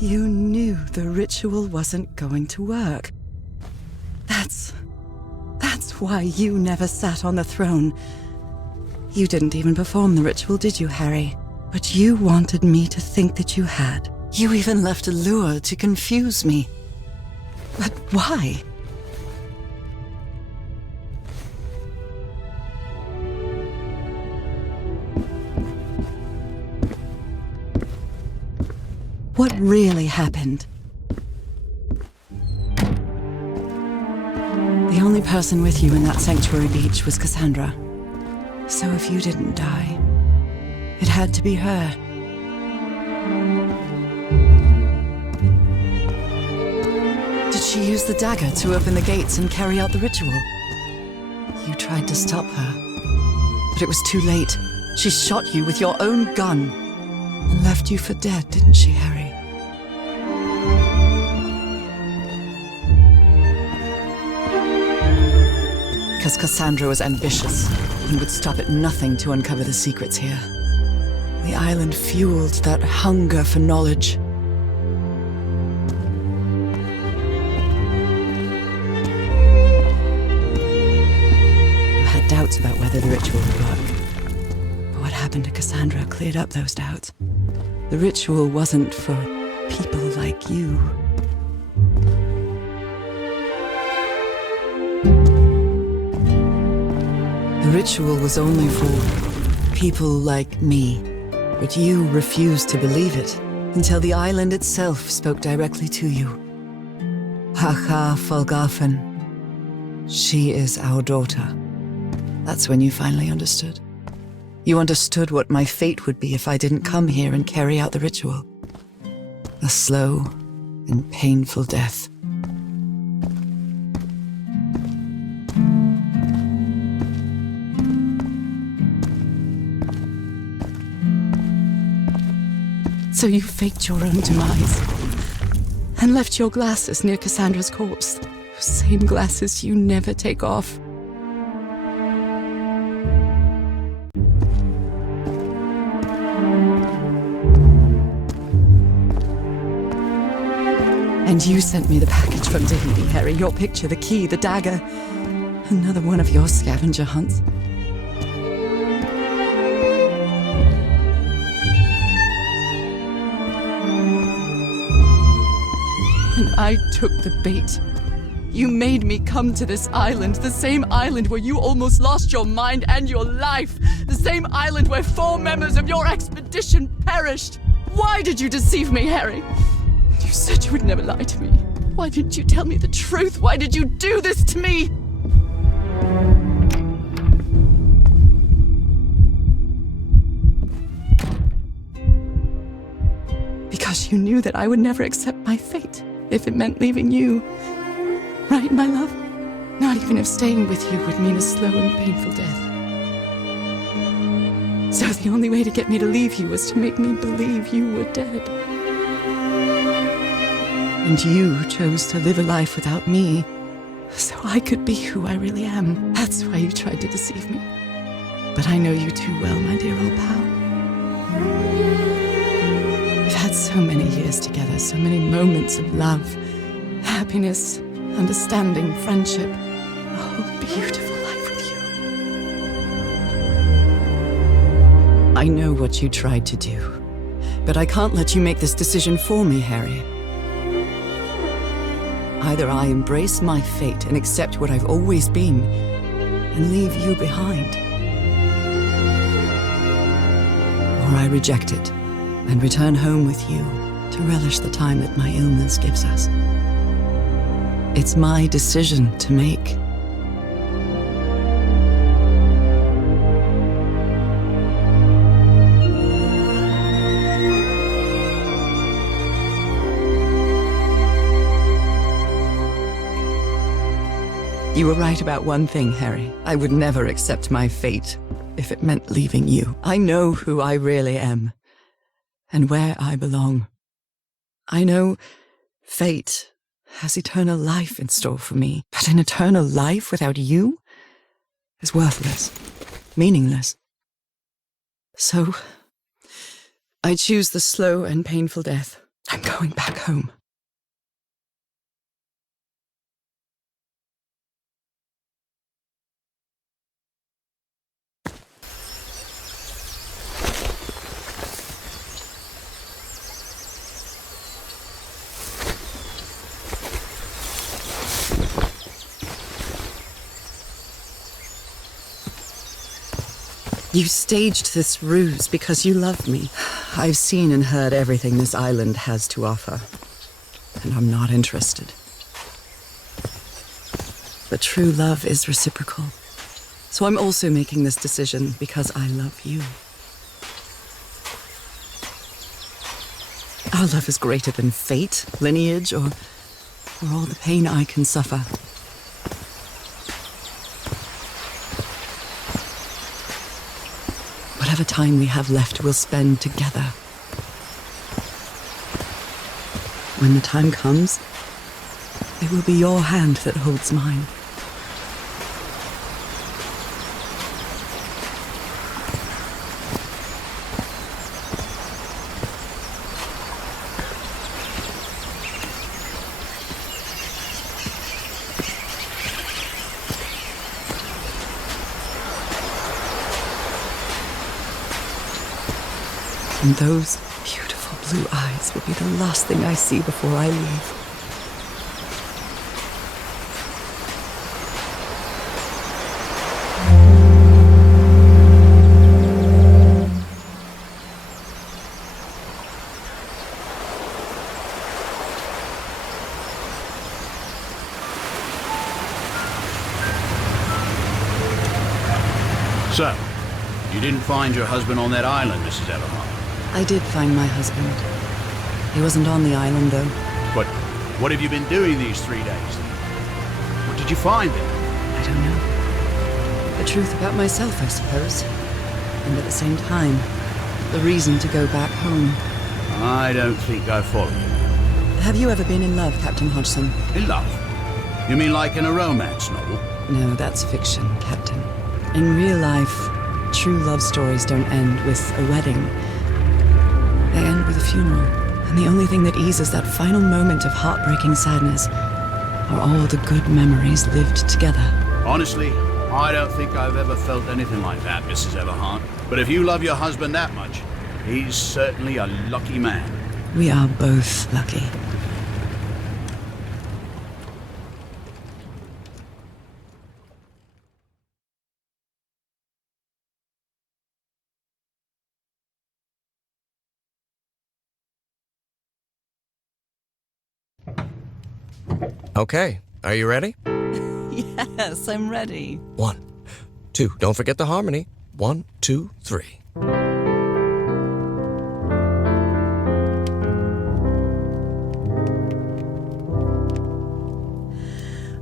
You knew the ritual wasn't going to work. That's why you never sat on the throne. You didn't even perform the ritual, did you, Harry? But you wanted me to think that you had. You even left a lure to confuse me. But why? What really happened? The only person with you in that sanctuary beach was Cassandra. So if you didn't die, it had to be her. Did she use the dagger to open the gates and carry out the ritual? You tried to stop her, but it was too late. She shot you with your own gun and left you for dead, didn't she, Harry? Because Cassandra was ambitious and would stop at nothing to uncover the secrets here. The island fueled that hunger for knowledge. You had doubts about whether the ritual would work. But what happened to Cassandra cleared up those doubts. The ritual wasn't for people like you. The ritual was only for people like me, but you refused to believe it until the island itself spoke directly to you. Hacha Falgafen. She is our daughter. That's when you finally understood. You understood what my fate would be if I didn't come here and carry out the ritual. A slow and painful death. So you faked your own demise and left your glasses near Cassandra's corpse. Those same glasses you never take off. And you sent me the package from Tahiti, Harry. Your picture, the key, the dagger. Another one of your scavenger hunts. And I took the bait. You made me come to this island, the same island where you almost lost your mind and your life, the same island where 4 members of your expedition perished. Why did you deceive me, Harry? You said you would never lie to me. Why didn't you tell me the truth? Why did you do this to me? Because you knew that I would never accept my fate if it meant leaving you. Right, my love? Not even if staying with you would mean a slow and painful death. So the only way to get me to leave you was to make me believe you were dead. And you chose to live a life without me, so I could be who I really am. That's why you tried to deceive me. But I know you too well, my dear old pal. We've had so many years together, so many moments of love, happiness, understanding, friendship, a whole beautiful life with you. I know what you tried to do, but I can't let you make this decision for me, Harry. Either I embrace my fate and accept what I've always been, and leave you behind, or I reject it and return home with you to relish the time that my illness gives us. It's my decision to make. You were right about one thing, Harry. I would never accept my fate if it meant leaving you. I know who I really am and where I belong. I know fate has eternal life in store for me, but an eternal life without you is worthless, meaningless. So, I choose the slow and painful death. I'm going back home. You staged this ruse because you love me. I've seen and heard everything this island has to offer, and I'm not interested. But true love is reciprocal. So I'm also making this decision because I love you. Our love is greater than fate, lineage, or all the pain I can suffer. Whatever time we have left, we'll spend together. When the time comes, it will be your hand that holds mine. And those beautiful blue eyes will be the last thing I see before I leave. So, you didn't find your husband on that island, Mrs. Everhart? I did find my husband. He wasn't on the island, though. But what have you been doing these 3 days? What did you find there? I don't know. The truth about myself, I suppose. And at the same time, the reason to go back home. I don't think I follow you. Have you ever been in love, Captain Hodgson? In love? You mean like in a romance novel? No, that's fiction, Captain. In real life, true love stories don't end with a wedding. They end with a funeral, And the only thing that eases that final moment of heartbreaking sadness are all the good memories lived together. Honestly, I don't think I've ever felt anything like that, Mrs. Everhart. But if you love your husband that much, he's certainly a lucky man. We are both lucky. Okay, are you ready? Yes, I'm ready. 1, 2, don't forget the harmony. 1, 2, 3.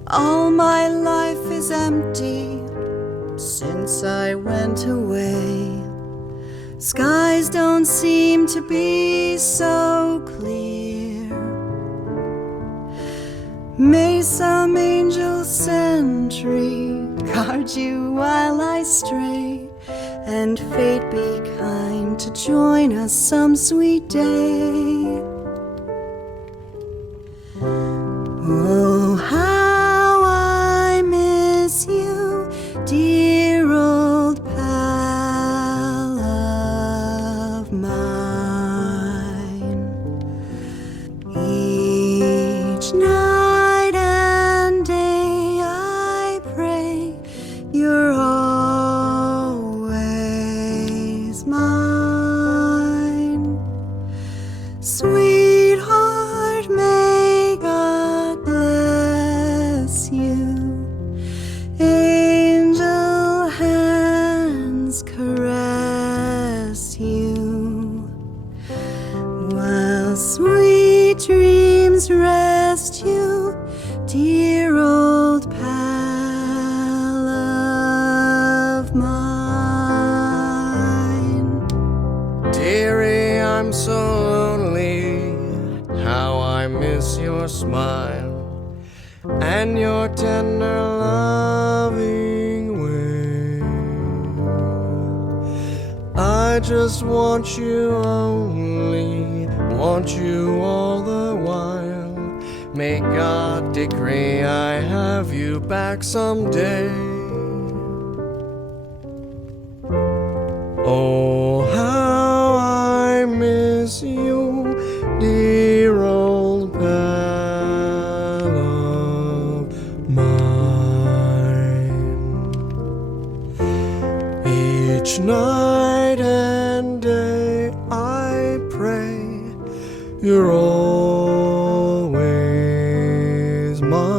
All my life is empty since I went away. Skies don't seem to be so clear. May some angel sentry guard you while I stray, and fate be kind to join us some sweet day. Oh, how I miss you, dear old pal of mine. Each night and day I pray you're always mine. Sweetheart, may God bless you. Angel hands caress you, while sweet dreams rest you, dear old pal of mine. Dearie, I'm so lonely. How I miss your smile and your tender loving way. I just want you only, want you all the while. May God decree I have you back someday. Oh, how I miss you, dear old pal of mine. Each night and day I pray you're always mine.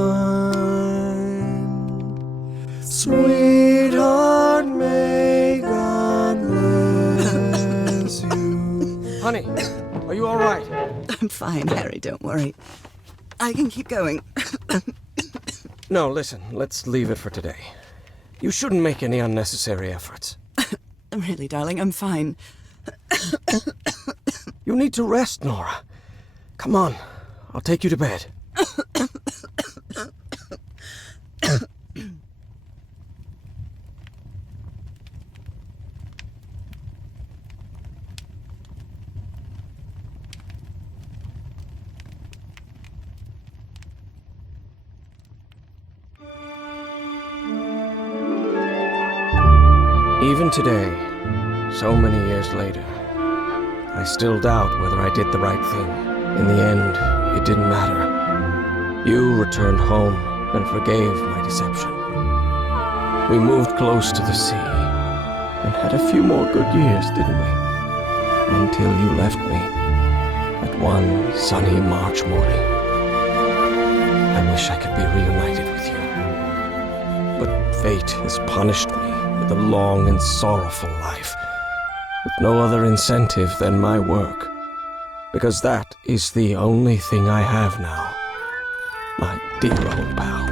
Sweetheart, may God bless you. Honey, are you all right? I'm fine, Harry, don't worry. I can keep going. No, listen, let's leave it for today. You shouldn't make any unnecessary efforts. Really, darling, I'm fine. You need to rest, Norah. Come on, I'll take you to bed. Even today, so many years later, I still doubt whether I did the right thing. In the end, it didn't matter. You returned home and forgave my deception. We moved close to the sea and had a few more good years, didn't we? Until you left me at one sunny March morning. I wish I could be reunited with you. But fate has punished me with a long and sorrowful life, with no other incentive than my work, because that is the only thing I have now, my dear old pal.